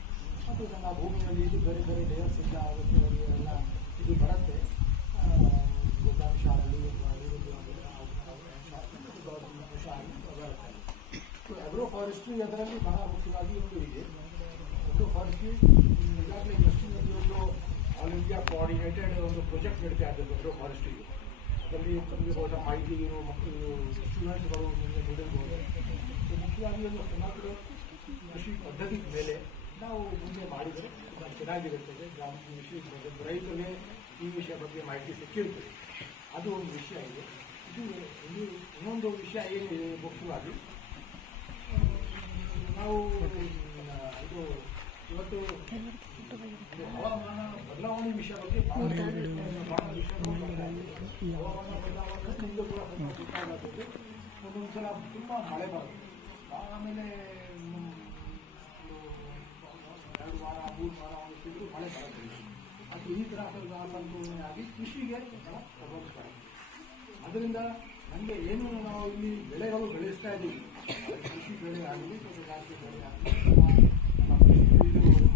ಮತ್ತು ನನ್ನ ಭೂಮಿಯಲ್ಲಿ ಇದು ಬೇರೆ ಬೇರೆ ಲೇಯರ್ಸಿಂದ ಆಗುತ್ತೆ ಅವರಿಗೆಲ್ಲ ಇದು ಬರುತ್ತೆ. ಗೊಬ್ಬರಾಂಶ ಆಗಲಿ ಅಂಶ ಆಗಿ ಬರುತ್ತೆ. ಅಗ್ರೋ ಫಾರೆಸ್ಟ್ರಿ ಅದರಲ್ಲಿ ಬಹಳ ಮುಖ್ಯವಾಗಿ ಒಂದು ಇದೆ. ಅಗ್ರೋ ಫಾರೆಸ್ಟ್ರಿ ಈಗಾಗಲೇ ವೆಸ್ಟರ್ನಲ್ಲಿ ಒಂದು ಆಲ್ ಇಂಡಿಯಾ ಕೋಆರ್ಡಿನೇಟೆಡ್ ಒಂದು ಪ್ರಾಜೆಕ್ಟ್ ನಡೀತಾ ಇದ್ದದ್ದು ಅಗ್ರೋ ಫಾರೆಸ್ಟ್ರಿ. ಅದರಲ್ಲಿ ತಮಗೆ ಹೋದ ಮಾಹಿತಿಗಳು ಮಕ್ಕಳು ಸ್ಟೂಡೆಂಟ್ಸ್ಗಳು ನೀಡಿರ್ಬೋದು. ಮುಖ್ಯವಾಗಿ ಒಂದು ಸಮಗ್ರ ಕೃಷಿ ಪದ್ಧತಿ ಮೇಲೆ ನಾವು ಮುಂದೆ ಮಾಡಿದರೆ ತುಂಬ ಚೆನ್ನಾಗಿರುತ್ತದೆ. ಗ್ರಾಮ ಕೃಷಿ ರೈತರಿಗೆ ಈ ವಿಷಯ ಬಗ್ಗೆ ಮಾಹಿತಿ ಸಿಕ್ಕಿರ್ತದೆ. ಅದು ಒಂದು ವಿಷಯ ಇದೆ. ಇದು ಇನ್ನೊಂದು ವಿಷಯ ಏನಿದೆ ಮುಖ್ಯವಾಗಿ ನಾವು ಇದು ಇವತ್ತು ಹವಾಮಾನ ಬದಲಾವಣೆ ವಿಷಯ ಬಗ್ಗೆ ಭಾಳ ವಿಷಯಗಳು ಬರ್ತಾ ಇದೆ. ಹವಾಮಾನ ಬದಲಾವಣೆ ಕೂಡ ಗೊತ್ತಾಗುತ್ತೆ. ಒಂದೊಂದು ಸಲ ತುಂಬ ಮಳೆ ಬರುತ್ತೆ, ಆಮೇಲೆ 2 ವಾರ 3 ವಾರ ಒಂದು ಮಳೆ ಬರುತ್ತೆ. ಅದು ಈ ಥರ ಸಂತೋಲನೆ ಆಗಿ ಕೃಷಿಗೆ ಬಹಳ ಪ್ರಭಾವಿಸ್ತಾರೆ. ಅದರಿಂದ ನಮಗೆ ಏನು ನಾವು ಇಲ್ಲಿ ಬೆಳೆಗಳು ಬೆಳೆಸ್ತಾ ಇದ್ದೀವಿ, ಕೃಷಿ ಬೆಳೆ ಆಗಲಿ ತೋಟಗಾರಿಕೆ ಬೆಳೆ ಆಗಲಿ ನಮ್ಮ ಕೃಷಿ ಬೆಳೆಗಳು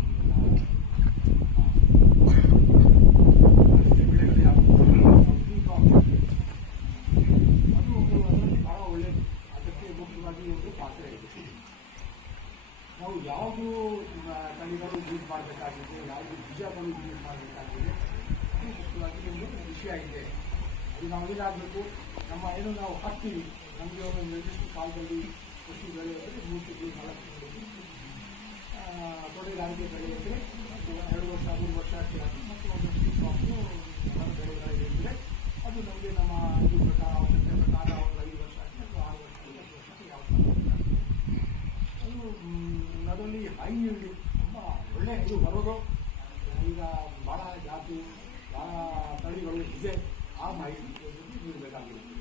ಅದು ಒಂದು ಅದರಲ್ಲಿ ಬಹಳ ಒಳ್ಳೆಯದು. ಅದಕ್ಕೆ ಮುಖ್ಯವಾಗಿ ಒಂದು ಪಾತ್ರ ಇದೆ. ನಾವು ಯಾವುದು ತಳಿಗಳು ಯೂಸ್ ಮಾಡಬೇಕಾಗಿದೆ, ಯಾವುದು ಬೀಜಗಳು ಯೂಸ್ ಮಾಡಬೇಕಾಗಿದೆ ಅದು ಮುಖ್ಯವಾಗಿ ಒಂದು ವಿಷಯ ಇದೆ. ಅದು ನಾವು ಏನಾಗಬೇಕು, ನಮ್ಮ ಏನು ನಾವು ಹಾಕ್ತೀವಿ ನಮಗೆ ಒಂದು ನಿರ್ದಿಷ್ಟ ಕಾಲದಲ್ಲಿ ಕೃಷಿ ಬೆಳೆಯೋದ್ರೆ 3 ತಿಂಗಳು 4 ತಿಂಗಳು, ತೋಟಗಾರಿಕೆ ಬೆಳೆಯೋದ್ರೆ 2 ವರ್ಷ 3 ವರ್ಷ ಹಾಕಿ ಮತ್ತು ಒಂದಷ್ಟು ಕಾಫು ಬೆಳೆಗಳಿದ್ರೆ ಅದು ನಮಗೆ ನಮ್ಮ ಇದು ಪ್ರಕಾರ ಅವಶ್ಯಕತೆ ಪ್ರಕಾರ ಒಂದು 5 ವರ್ಷ ಹಾಕಿ ಅಥವಾ 6 ವರ್ಷ 10 ವರ್ಷ ಯಾವ ಅದು ಅದರಲ್ಲಿ ಹೈ ನೀಡಿ ತುಂಬ ಒಳ್ಳೆ ಇದು ಬರೋದು. ಈಗ ಭಾಳ ಜಾತಿ ಭಾಳ ತಳಿಗಳು ಇದೆ, ಆ ಮಾಹಿತಿ ನೀಡಬೇಕಾಗಿರುತ್ತೆ.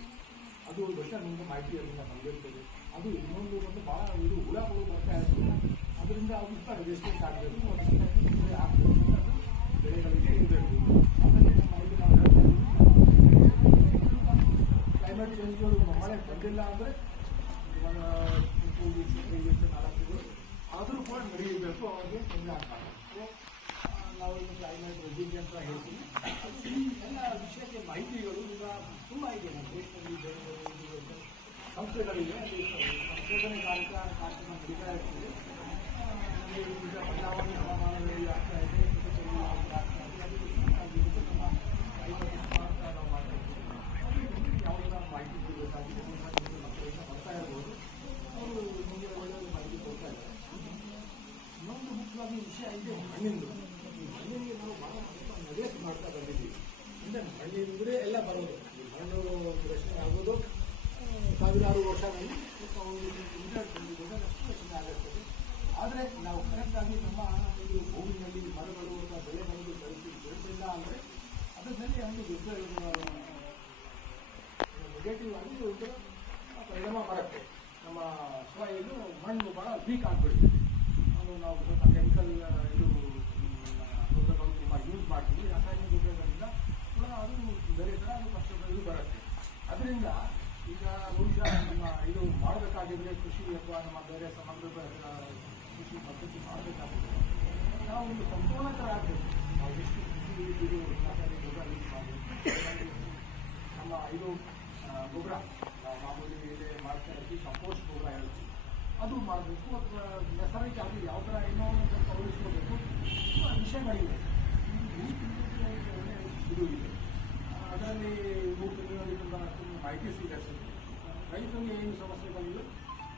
ಅದು ದೊಡ್ಡ ನಿಮಗೆ ಮಾಹಿತಿಯಿಂದ ಬಂದಿರ್ತದೆ. ಅದು ಇನ್ನೊಂದು ಒಂದು ಭಾಳ ಇದು ಹುಳಗಳು ಬರ್ತಾ ಇರ್ತದೆ, ಅದರಿಂದ ಅದು ವೇಸ್ಟೇಜ್ ಆಗಬೇಕು, ಅದರಿಂದ ಹಾಕಬೇಕು, ಬೆಳೆಗಳಿಗೆ ಇರಬೇಕು. ಆಮೇಲೆ ನಮ್ಮ ಇದು ನಾವು ಕ್ಲೈಮೇಟ್ ಚೇಂಜ್ಗಳು ಮಳೆ ಬಂದಿಲ್ಲ ಅಂದರೆ 2 ವೀಕ್ಸ್ 3 ವೀಕ್ಸ್ 4 ತಿಂಗಳು ಆದರೂ ಕೂಡ ನಡೆಯಬೇಕು, ಅವ್ರಿಗೆ ತೊಂದರೆ ಆಗ್ತಾರೆ. ನಾವು ಈಗ ಕ್ಲೈಮೇಟ್ ರೆಸಿಲಿಯನ್ಸ್ ಅಂತ ಹೇಳ್ತೀವಿ. ಈ ಎಲ್ಲ ವಿಷಯಕ್ಕೆ ಮಾಹಿತಿಗಳು ಈಗ ತುಂಬ ಇದೆ ನಮ್ಮ ದೇಶದಲ್ಲಿ. ಸಂಸ್ಥೆಗಳಿವೆ, ಅಲ್ಲಿ ಸಂಶೋಧನೆ ಕಾರ್ಯಕ್ರಮ ನಡೀತಾ ಇರ್ತದೆ. ನಮಗೆ ಈಗ ಬದಲಾವಣೆ ಹವಾಮಾನದಲ್ಲಿ ಆಗ್ತಾ ಇದೆ, ನಮ್ಮ ನಾವು ಮಾಡ್ತಾ ಇದ್ದೀವಿ. ಯಾವುದನ್ನ ಮಾಹಿತಿ ಕೊಡಬೇಕಾಗಿದೆ ಮಕ್ಕಳಿಂದ ಬರ್ತಾ ಇರ್ಬೋದು, ಅವರು ನಮಗೆ ಒಳ್ಳೆಯ ಮಾಹಿತಿ ಕೊಡ್ತಾ ಇದ್ದಾರೆ. ಇನ್ನೊಂದು ಮುಖ್ಯವಾಗಿ ವಿಷಯ ಇದೆ ಮಣ್ಣಿಂದು. ಈ ಮಣ್ಣಿಗೆ ನಾವು ಭಾಳ ನೆಗೆಟ್ ಮಾಡ್ತಾ ಬಂದಿದ್ದೀವಿ. ಅಂದರೆ ಮಣ್ಣಿಂದ್ರೆ ಎಲ್ಲ ಬರೋದು, ಈ ಮಣ್ಣು ರಚನೆ ಆಗೋದು ಸಾವಿರಾರು ವರ್ಷದಲ್ಲಿ ರಚನೆ ಆಗುತ್ತದೆ. ಆದರೆ ನಾವು ಕರೆಕ್ಟಾಗಿ ನಮ್ಮ ಇದು ಭೂಮಿಯಲ್ಲಿ ಮರಗಳು ಅಥವಾ ಬೆಳೆಗಳಿಗೆ ಬೆಳೆಸಿಲ್ಲ ಅಂದರೆ ಅದ್ರ ಮೇಲೆ ಒಂದು ನೆಗೆಟಿವ್ ಆಗಿ ಒಂದು ಪರಿಣಾಮ ಬರುತ್ತೆ. ನಮ್ಮ ಸಾಯಿಲು ಮಣ್ಣು ಭಾಳ ವೀಕ್ ಆಗಿಬಿಡ್ತದೆ. ನಾವು ಸ್ವಲ್ಪ ಕೆಮಿಕಲ್ ಇದು ಗೊಬ್ಬರಗಳು ತುಂಬ ಯೂಸ್ ಮಾಡ್ತೀವಿ, ರಾಸಾಯನಿಕ ಗೊಬ್ಬರಗಳಿಂದ ಕೂಡ ಅದು ಬೇರೆ ಥರ ಅದು ಕಷ್ಟಗಳು ಬರುತ್ತೆ. ಅದರಿಂದ ಈಗ ಬಹುಶಃ ನಮ್ಮ ಇದು ಮಾಡಬೇಕಾಗಿದ್ರೆ ಕೃಷಿ ಅಥವಾ ನಮ್ಮ ಬೇರೆ ಸಮಗ್ರ ಕೃಷಿ ಪದ್ಧತಿ ಮಾಡಬೇಕಾಗಿದ್ರೆ ನಾವು ಒಂದು ಸಂಪೂರ್ಣ ಥರ ಆಗಬೇಕು. ನಾವು ಎಷ್ಟು ಕೃಷಿ ಇದು ರಾಸಾಯನಿಕ ಗೊಬ್ಬರ ಯೂಸ್ ಮಾಡಬೇಕು, ನಮ್ಮ ಇದು ಗೊಬ್ಬರ ನಾವು ಮಾಮೂಲಿ ಇದೆ ಮಾಡ್ತಾ ಇರ್ತೀವಿ, ಕಂಪೋಸ್ಟ್ ಗೊಬ್ಬರ ಹೇಳ್ತೀವಿ, ಅದು ಮಾಡಬೇಕು. ಅಥವಾ ನೈಸರ್ಗಿಕ ಅದು ಯಾವ ಥರ ಏನೋ ಸ್ವಲ್ಪ ಉಳಿಸ್ಕೋಬೇಕು ವಿಷಯಗಳಿವೆ. ಇದು ಇದೆ, ಅದರಲ್ಲಿ 3 ತಿಂಗಳಲ್ಲಿ ತುಂಬ ಮಾಹಿತಿ ಸಿಗುತ್ತೆ. ರೈತರಿಗೆ ಏನು ಸಮಸ್ಯೆಗಳಿವೆ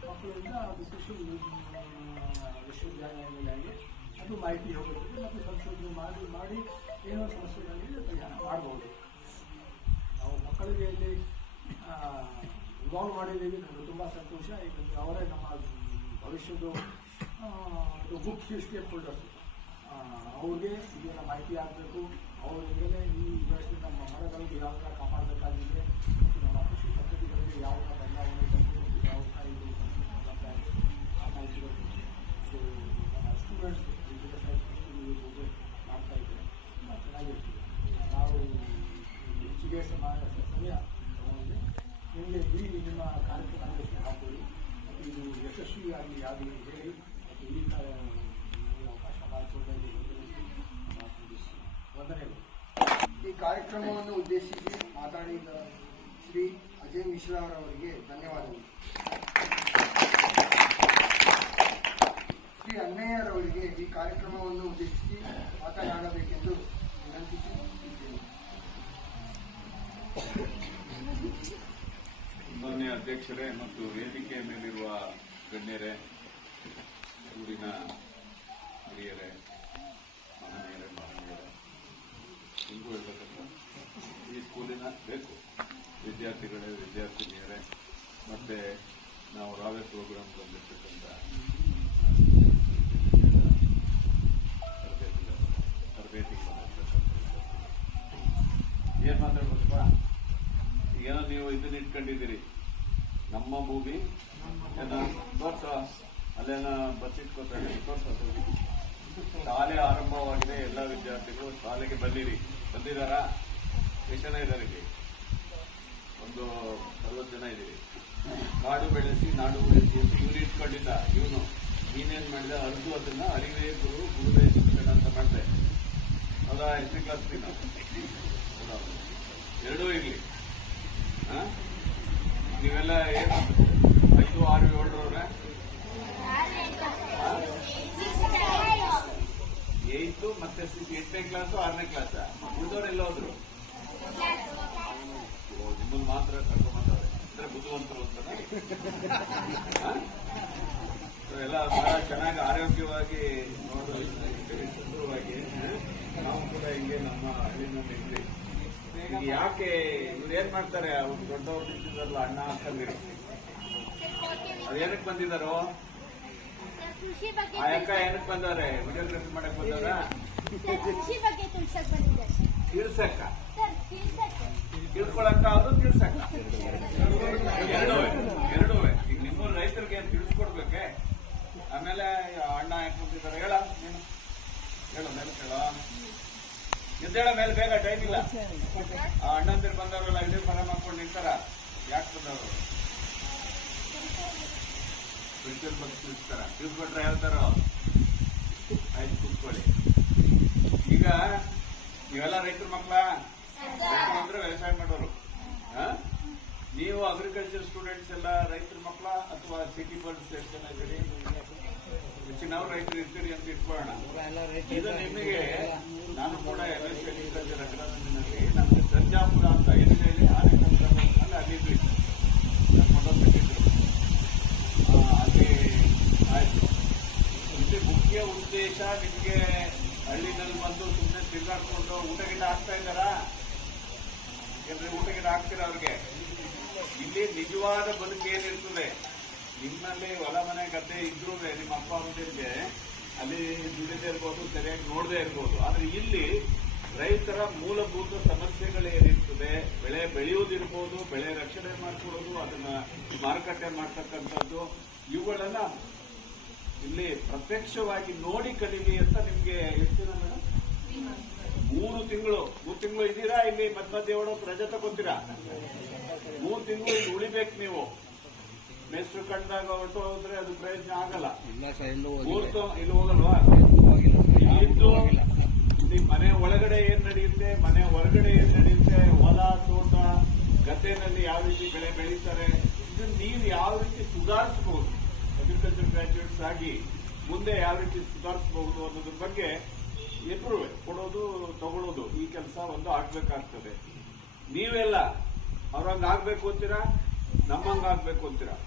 ಮಕ್ಕಳಿಂದ ಅದು ಕೃಷಿ ವಿಶ್ವವಿದ್ಯಾಲಯಗಳಿಗೆ ಅದು ಮಾಹಿತಿ ಹೋಗುತ್ತದೆ ಮತ್ತು ಸಂಶೋಧನೆ ಮಾಡಿ ಏನೋ ಸಮಸ್ಯೆಗಳಿಗೆ ಪರಿಹಾರ ಮಾಡ್ಬೋದು. ನಾವು ಮಕ್ಕಳಿಗೆ ಇಲ್ಲಿ ಇನ್ವಾಲ್ವ್ ಮಾಡಿದ್ದೀವಿ, ನಮಗೆ ತುಂಬ ಸಂತೋಷ. ಯಾಕಂದರೆ ಅವರೇ ನಮ್ಮ ಭವಿಷ್ಯದ ಮುಖ್ಯ ಸ್ಟೇಕ್ ಹೋಲ್ಡರ್ಸ್. ಅವ್ರಿಗೆ ಇದೆಲ್ಲ ಮಾಹಿತಿ ಆಗಬೇಕು. ಅವರಿಂದಲೇ ಈ ವರ್ಷದ ನಮ್ಮ ಮರಗಳಿಗೆ ಯಾವ ಥರ ಕಾಪಾಡಬೇಕಾಗಿದೆ, ಮತ್ತು ನಮ್ಮ ಕೃಷಿ ಪದ್ಧತಿಗಳಿಗೆ ಯಾವ ಥರ ಬದಲಾವಣೆ ಬಂದು ಯಾವ ಥರ ಇದು ಬರ್ತಾ ಇದೆ ಆ ಮಾಹಿತಿಗಳು ಇದು ನಮ್ಮ ಸ್ಟೂಡೆಂಟ್ಸ್ ಮಾಡ್ತಾ ಇದ್ದಾರೆ. ತುಂಬ ಚೆನ್ನಾಗಿರ್ತದೆ. ನಾವು ಹೆಚ್ಚಿಗೆ ಸಮಯ ತಗೊಂಡು ನಿಮಗೆ ಈ ನಿಮ್ಮ ಕಾರ್ಯಕ್ರಮಕ್ಕೆ ಹಾಕೊಳ್ಳಿ ಮತ್ತು ಇದು ಯಶಸ್ವಿಯಾಗಿ ಆಗಲಿ ಹೇಳಿ ಮತ್ತು ಈ ಅವಕಾಶ ಮಾಡಿಕೊಳ್ಳಲು ವಂದನೆಗಳು. ಈ ಕಾರ್ಯಕ್ರಮವನ್ನು ಉದ್ದೇಶಿಸಿ ಮಾತಾಡಿದ ಶ್ರೀ ಅಜಯ್ ಮಿಶ್ರಾ ಅವರಿಗೆ ಧನ್ಯವಾದಗಳು. ಶ್ರೀ ಅಣ್ಣಯ್ಯರವರಿಗೆ ಈ ಕಾರ್ಯಕ್ರಮವನ್ನು ಉದ್ದೇಶಿಸಿ ಮಾತನಾಡಬೇಕೆಂದು ವಿನಂತಿಸುತ್ತಿದ್ದೇನೆ. ಮಾನ್ಯ ಅಧ್ಯಕ್ಷರೇ ಮತ್ತು ವೇದಿಕೆಯ ಮೇಲಿರುವ ಗಣ್ಯರೇ, ಊರಿನ ಹಿರಿಯರೇ, ಮಹನೀಯರೇ, ಹಿಂಗೂ ಹೇಳ್ಬೇಕಂತ ಈ ಸ್ಕೂಲಿನ ಬೇಕು ವಿದ್ಯಾರ್ಥಿಗಳೇ, ವಿದ್ಯಾರ್ಥಿನಿಯರೇ, ಮತ್ತೆ ನಾವು ರಾವೆ ಪ್ರೋಗ್ರಾಮ್ ಬಂದಿರ್ತಕ್ಕಂಥ ತರಬೇತಿಗೆ ಬಂದಿರ್ತಕ್ಕಂಥ ಏನ್ ಮಾತಾಡ್ಬೇಕಪ್ಪ? ಏನೋ ನೀವು ಇದನ್ನ ಇಟ್ಕೊಂಡಿದ್ದೀರಿ, ನಮ್ಮ ಭೂಮಿ ಏನೋ ತೋರ್ಸ, ಅಲ್ಲೇನ ಬಸ್ ಇಟ್ಕೋತಾರೆ, ತೋರ್ಸೋದು. ಶಾಲೆ ಆರಂಭವಾಗಿದೆ, ಎಲ್ಲ ವಿದ್ಯಾರ್ಥಿಗಳು ಶಾಲೆಗೆ ಬಂದಿದ್ದಾರಾ? ಎಷ್ಟು ಜನ ಇದ್ದಾರೆ ಇಲ್ಲಿ? ಒಂದು 60 ಜನ ಇದ್ದೀರಿ. ಕಾಡು ಬೆಳೆಸಿ ನಾಡು ಬೆಳೆಸಿ ಅಂತ ಇವನು ಇಟ್ಕೊಂಡಿದ್ದ. ಇವನು ನೀನೇನ್ ಮಾಡಿದ? ಅರ್ದು ಅದನ್ನ ಅರಿವೇ ಗುರು ಗುರುವೇ ಶಿಕ್ಷಣ ಅಂತ ಮಾಡಿದೆ. ಹೌದಾ? ಎಷ್ಟನೇ ಕ್ಲಾಸ್ ನೀನು? ಎರಡೂ ಇರ್ಲಿ. ನೀವೆಲ್ಲ ಏನು 5, 6, 7ರವ್ರೆ? 8 ಮತ್ತೆ 8ನೇ ಕ್ಲಾಸು 6ನೇ ಕ್ಲಾಸ? ಉಳಿದವರೆಲ್ಲ ಹೋದ್ರು? ನಿಮ್ಮನ್ನು ಮಾತ್ರ ಕರ್ಕೊಂಡ್ಬಂದವ್ರೆ ಅಂದ್ರೆ ಬುದ್ಧಿವಂತರು ಅಂತಾನೆ. ಇನ್ನೊಂದು ಇರ್ಲಿ. ಈಗ ಯಾಕೆ ಇವ್ರು ಏನ್ ಮಾಡ್ತಾರೆ, ಅವ್ರು ದೊಡ್ಡವ್ರು ನಿಂತಿದ್ದಾರಲ್ಲ ಅಣ್ಣ ಅಕ್ಕಂದಿರು, ಅದೇನಕ್ಕೆ ಬಂದಿದ್ದಾರೋ? ಕೃಷಿ ಬಗ್ಗೆ ಆ ಅಕ್ಕ ಏನಕ್ಕೆ ಬಂದವ್ರೆ? ವಿಡಿಯೋಗ್ರಫಿ ಮಾಡಕ್ ಬಂದವ್ರ? ಕೃಷಿ ಬಗ್ಗೆ ತಿಳ್ಸಕ್ ಬಂದಿದ್ದಾರೆ ತಿಳ್ಸಕ್ಕ, ಸರ್. ತಿಳ್ಸಕ್ಕೆ ತಿಳ್ಕೊಳಕ್ಕ ಅದು ತಿಳ್ಸಕ್ಕ, ಎರಡೂ. ಈಗ ನಿಮ್ಮ ರೈತರಿಗೆ ಏನ್ ತಿಳಿಸ್ಕೊಡ್ಬೇಕೆ? ಆಮೇಲೆ ಅಣ್ಣ ಯಾಕೆ ಬಂದಿದ್ದಾರೆ ಹೇಳ, ನೀನು ಹೇಳು, ಮೇಲೆ ಹೇಳ, ಎದ್ದೇಳ ಮೇಲೆ ಬೇಗ, ಟೈಮ್ ಇಲ್ಲ. ಆ ಅಣ್ಣಂದಿರು ಬಂದವರೆಲ್ಲ ಇದೇ ಮರ ಮಾಡ್ಕೊಂಡು ನಿಂತಾರ, ಯಾಕೆ ಬಂದವರು? ಫ್ಯೂಚರ್ ಬಗ್ಗೆ ತಿಳಿಸ್ತಾರ, ತಿಳಿಸ್ಕೊಟ್ರೆ ಹೇಳ್ತಾರೋ? ಆಯ್ತು, ಕೂತ್ಕೊಳ್ಳಿ. ಈಗ ನೀವೆಲ್ಲ ರೈತರ ಮಕ್ಕಳ, ರೈತರು ಅಂದ್ರೆ ವ್ಯವಸಾಯ ಮಾಡೋರು. ನೀವು ಅಗ್ರಿಕಲ್ಚರ್ ಸ್ಟೂಡೆಂಟ್ಸ್ ಎಲ್ಲ ರೈತರ ಮಕ್ಕಳ ಅಥವಾ ಸಿಟಿ ಬರ್ಡ್ಸ್ ಎಷ್ಟು ಜನ ಇದ್ದೀರಿ? ಹೆಚ್ಚಿನವ್ರು ರೈತರು ಇರ್ತೀರಿ ಅಂತ ಇಟ್ಕೊಳ್ಳೋಣ. ಇದು ನಿಮಗೆ, ನಾನು ಕೂಡ MSc ಅಗ್ರಿಕಲ್ಚರ್ ಅಕಾಡೆಮಿನಲ್ಲಿ ನಮ್ಗೆ ಸಂಜಾಪುರ ಅಂತ ಎಲ್ಲಿ ಆನೆಕಲ್ ಅಲ್ಲಿದ್ವಿ, ಮೊದಲು ಬಿಟ್ಟಿದ್ರು. ಅಲ್ಲಿ ಆಯ್ತು. ಇಲ್ಲಿ ಮುಖ್ಯ ಉದ್ದೇಶ ನಿಮಗೆ ಹಳ್ಳಿನಲ್ಲಿ ಬಂದು ಸುಮ್ಮನೆ ತಿರ್ಗಾಡ್ಕೊಂಡು ಊಟ ಗಿಡ ಹಾಕ್ತಾ ಇದ್ದಾರಾ? ಯಾಕಂದ್ರೆ ಊಟ ಗಿಡ ಹಾಕ್ತೀರ ಅವ್ರಿಗೆ. ಇಲ್ಲಿ ನಿಜವಾದ ಬದುಕು ಏನಿರ್ತದೆ, ನಿಮ್ಮಲ್ಲಿ ಹೊಲ ಮನೆ ಗದ್ದೆ ಇದ್ರೂ ನಿಮ್ಮ ಅಪ್ಪ ಅಮ್ಮದಿರಿಗೆ ಅಲ್ಲಿ ದುಡಿದೇ ಇರ್ಬೋದು, ಸರಿಯಾಗಿ ನೋಡದೇ ಇರ್ಬೋದು. ಆದ್ರೆ ಇಲ್ಲಿ ರೈತರ ಮೂಲಭೂತ ಸಮಸ್ಯೆಗಳೇನಿರ್ತದೆ, ಬೆಳೆ ಬೆಳೆಯುವುದಿರ್ಬೋದು, ಬೆಳೆ ರಕ್ಷಣೆ ಮಾಡ್ಕೊಳ್ಳೋದು, ಅದನ್ನ ಮಾರುಕಟ್ಟೆ ಮಾಡ್ತಕ್ಕಂಥದ್ದು, ಇವುಗಳನ್ನ ಇಲ್ಲಿ ಪ್ರತ್ಯಕ್ಷವಾಗಿ ನೋಡಿ ಕಲೀಲಿ ಅಂತ ನಿಮ್ಗೆ ಎಷ್ಟು ದಿನ ಮೇಡಮ್? 3 ತಿಂಗಳು ಇದ್ದೀರಾ ಇಲ್ಲಿ. ಮಧ್ಯ ಹೊಡೋಕ್ ರಜೆ ತಗೋತೀರಾ? 3 ತಿಂಗಳು ಇಲ್ಲಿ ಉಳಿಬೇಕು ನೀವು. ಮೇಸ್ಟ್ರು ಕಂಡಾಗ ಹೊರಟು ಹೋದ್ರೆ ಅದು ಪ್ರಯೋಜನ ಆಗಲ್ಲ. ಇಲ್ಲಿ ಹೋಗಲ್ವಾ? ಇದ್ದು ನಿಮ್ ಮನೆ ಒಳಗಡೆ ಏನ್ ನಡೆಯುತ್ತೆ, ಮನೆ ಹೊರಗಡೆ ಏನ್ ನಡೆಯುತ್ತೆ, ಹೊಲ ತೋಟ ಗದ್ದೆನಲ್ಲಿ ಯಾವ ರೀತಿ ಬೆಳೆ ಬೆಳೀತಾರೆ, ಇದನ್ನ ನೀವು ಯಾವ ರೀತಿ ಸುಧಾರಿಸಬಹುದು, ಅಗ್ರಿಕಲ್ಚರ್ ಗ್ರಾಜ್ಯುಯೇಟ್ಸ್ ಆಗಿ ಮುಂದೆ ಯಾವ ರೀತಿ ಸುಧಾರಿಸಬಹುದು ಅನ್ನೋದ್ರ ಬಗ್ಗೆ ಎಬ್ರು ಕೊಡೋದು ತಗೊಳ್ಳೋದು, ಈ ಕೆಲಸ ಒಂದು ಆಗ್ಬೇಕಾಗ್ತದೆ. ನೀವೆಲ್ಲ ಅವ್ರಂಗ ಆಗ್ಬೇಕು ಅಂತೀರಾ, ನಮ್ಮಂಗ ಆಗ್ಬೇಕು ಅಂತೀರಾ?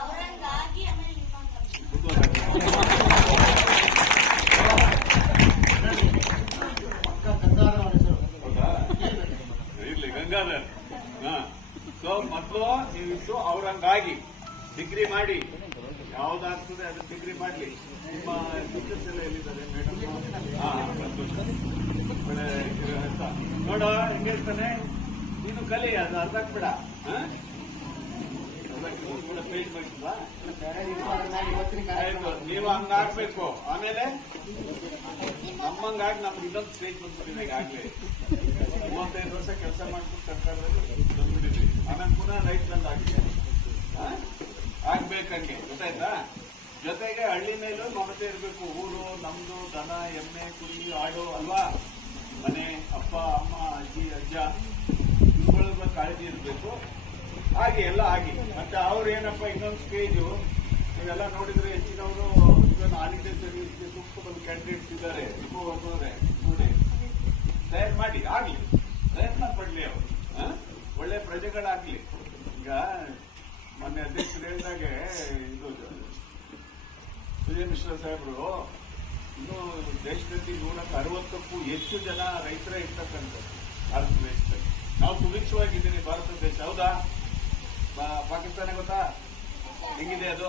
ಅವರಂಗಾಗಿ ಆಮೇಲೆ ಹೌದಾ? ಇರ್ಲಿ, ಗಂಗಾಧರ್. ಸೊ ಮೊದಲು ನೀವಿತ್ತು ಅವ್ರಂಗಾಗಿ ಡಿಗ್ರಿ ಮಾಡಿ, ಯಾವ್ದಾಗ್ತದೆ ಅದನ್ನ ಡಿಗ್ರಿ ಮಾಡ್ಲಿ. ನಿಮ್ಮ ಟೀಚರ್ಸ್ ಎಲ್ಲ ಎಲ್ಲಿದ್ದಾರೆ ಮೇಡಮ್? ನೋಡ ಹೆಂಗಿರ್ತಾನೆ, ನೀನು ಕಲಿ, ಅದು ಅರ್ಧಾಕ್ಬೇಡ. ಪೇಜ್ ಮಾಡಿಲ್ವಾ? ನೀವು ಹಂಗಾಗ್ಬೇಕು. ಆಮೇಲೆ ನಮ್ಮಂಗಾಗಿ ನಮ್ಗೆ ಇನ್ನೊಂದು ಸ್ಟೇಜ್ ಬಂದ್ಬಿಟ್ಟಿದೆ. ಈಗಾಗಲೇ 35 ವರ್ಷ ಕೆಲಸ ಮಾಡ್ಕೊಂಡು ಸರ್ಕಾರದಲ್ಲಿ ಬಂದ್ಬಿಟ್ಟಿದ್ವಿ. ಆಮೇಲೆ ಪುನಃ ರೈತರಲ್ಲಿ ಆಗಿದೆ, ಆಗ್ಬೇಕಂಗೆ, ಗೊತ್ತಾಯ್ತಾ? ಜೊತೆಗೆ ಹಳ್ಳಿ ಮೇಲೂ ಮಮತೆ ಇರಬೇಕು. ಊರು ನಮ್ದು, ದನ ಎಮ್ಮೆ ಕುರಿ ಆಡು ಅಲ್ವಾ, ಮನೆ ಅಪ್ಪ ಅಮ್ಮ ಅಜ್ಜಿ ಅಜ್ಜ ಇವುಗಳ ಕಾಳಜಿ ಇರಬೇಕು. ಹಾಗೆ ಎಲ್ಲ ಆಗಿ ಮತ್ತೆ ಅವ್ರು ಏನಪ್ಪ ಇನ್ನೊಂದು ಸ್ಟೇಜು ನೀವೆಲ್ಲ ನೋಡಿದ್ರೆ ಹೆಚ್ಚಿನವರು ಇವನ್ ಆಲಿಡೆ ಸರ್ವಿಸ್ಗೆ ಸೂಕ್ತವಾದ ಕ್ಯಾಂಡಿಡೇಟ್ಸ್ ಇದ್ದಾರೆ. ನೋಡಿ ತಯಾರು ಮಾಡಿ, ಆಗ್ಲಿ, ಪ್ರಯತ್ನ ಪಡ್ಲಿ, ಅವರು ಒಳ್ಳೆ ಪ್ರಜೆಗಳಾಗ್ಲಿ. ಈಗ ಮೊನ್ನೆ ಅಧ್ಯಕ್ಷರು ಹೇಳಿದಾಗೆ ಇದು ಸುಜಯ್ ಮಿಶ್ರಾ ಸಾಹೇಬರು, ಇನ್ನು ದೇಶದಲ್ಲಿ 160ಕ್ಕೂ ಹೆಚ್ಚು ಜನ ರೈತರೇ ಇರ್ತಕ್ಕಂಥದ್ದು ಭಾರತ ದೇಶದಲ್ಲಿ. ನಾವು ಸುಭಿಕ್ಷವಾಗಿದ್ದೀವಿ ಭಾರತ ದೇಶ, ಹೌದಾ? ಪಾಕಿಸ್ತಾನ ಗೊತ್ತಾ ಹೆಂಗಿದೆ ಅದು?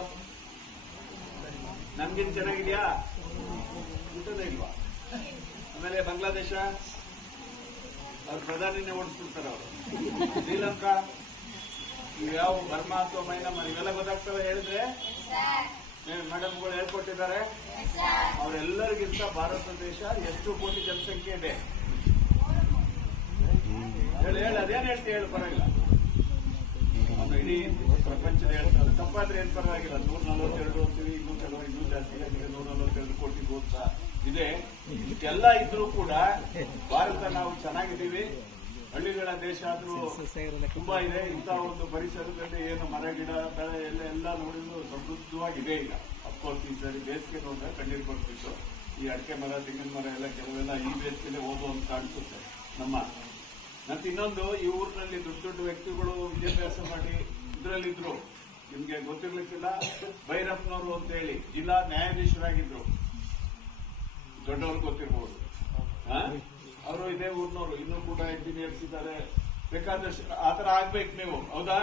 ನಮ್ಗಿನ್ ಚೆನ್ನಾಗಿದ್ಯಾ? ಊಟದೇ ಇಲ್ವಾ? ಆಮೇಲೆ ಬಾಂಗ್ಲಾದೇಶ ಅವ್ರ ಪ್ರಧಾನಿನೇ ಓಡಿಸ್ಬಿಡ್ತಾರೆ ಅವರು. ಶ್ರೀಲಂಕಾ, ಯಾವ ಬರ್ಮಾ ಅಥವಾ ಮೈನಮ್ಮ ಇವೆಲ್ಲ ಗೊತ್ತಾಗ್ತವೆ ಹೇಳಿದ್ರೆ ಮೇಡಮ್ಗಳು ಹೇಳ್ಕೊಟ್ಟಿದ್ದಾರೆ. ಅವರೆಲ್ಲರಿಗಿಂತ ಭಾರತ ದೇಶ ಎಷ್ಟು ಕೋಟಿ ಜನಸಂಖ್ಯೆ ಇದೆ ಹೇಳಿ, ಅದೇನ್ ಹೇಳ್ತೀವಿ ಹೇಳಿ, ಪರವಾಗಿಲ್ಲ. ಅವ್ನು ಇಡೀ ಪ್ರಪಂಚದ ಹೇಳ್ತಾರೆ, ತಪ್ಪಾದ್ರೆ ಏನ್ ಪರವಾಗಿಲ್ಲ. 142 ಅಂತೀವಿ, ಇನ್ನೂ ಕೆಲವರು ಇನ್ನೂ ಜಾಸ್ತಿ ಆಗಿದೆ, 142 ಕೋಟಿ ಹೋಗ್ತ ಇದೆ. ಇಷ್ಟೆಲ್ಲ ಇದ್ರೂ ಕೂಡ ಭಾರತ ನಾವು ಚೆನ್ನಾಗಿದ್ದೀವಿ. ಹಳ್ಳಿಗಳ ದೇಶ ಆದ್ರೂ ತುಂಬಾ ಇದೆ. ಇಂಥ ಒಂದು ಪರಿಸರದಲ್ಲಿ ಏನು ಮರ ಗಿಡ ಬೆಳೆ ಎಲ್ಲ ನೋಡಿದ್ರು ಸಮೃದ್ಧವಾಗಿದೆ. ಈಗ ಅಫ್ಕೋರ್ಸ್ ಈ ಸರಿ ಬೇಸಿಗೆ ನೋಡಿದ್ರೆ ಕಣ್ಣೀರು ಬರ್ತಿತ್ತು. ಈ ಅಡಿಕೆ ಮರ, ತೆಂಗಿನ ಮರ ಎಲ್ಲ ಕೆಲವೆಲ್ಲ ಈ ಬೇಸಿಗೆಲ್ಲೇ ಹೋಗೋ ಅಂತ ಕಾಣಿಸುತ್ತೆ ನಮ್ಮ. ಮತ್ತೆ ಇನ್ನೊಂದು, ಈ ಊರಿನಲ್ಲಿ ದೊಡ್ಡ ದೊಡ್ಡ ವ್ಯಕ್ತಿಗಳು ವಿದ್ಯಾಭ್ಯಾಸ ಮಾಡಿ ಇದ್ರಲ್ಲಿದ್ರು. ನಿಮ್ಗೆ ಗೊತ್ತಿರ್ಲಿಕ್ಕಿಲ್ಲ, ಭೈರಪ್ಪನವರು ಅಂತ ಹೇಳಿ ಜಿಲ್ಲಾ ನ್ಯಾಯಾಧೀಶರಾಗಿದ್ರು. ದೊಡ್ಡವ್ರು ಗೊತ್ತಿರ್ಬೋದು. ಅವರು ಇದೇ ಊರ್ನವರು, ಇನ್ನೂ ಕೂಡ ಇಂಜಿನಿಯರ್ಸ್ ಇದ್ದಾರೆ. ಬೇಕಾದಷ್ಟು ಆತರ ಆಗ್ಬೇಕು ನೀವು, ಹೌದಾ?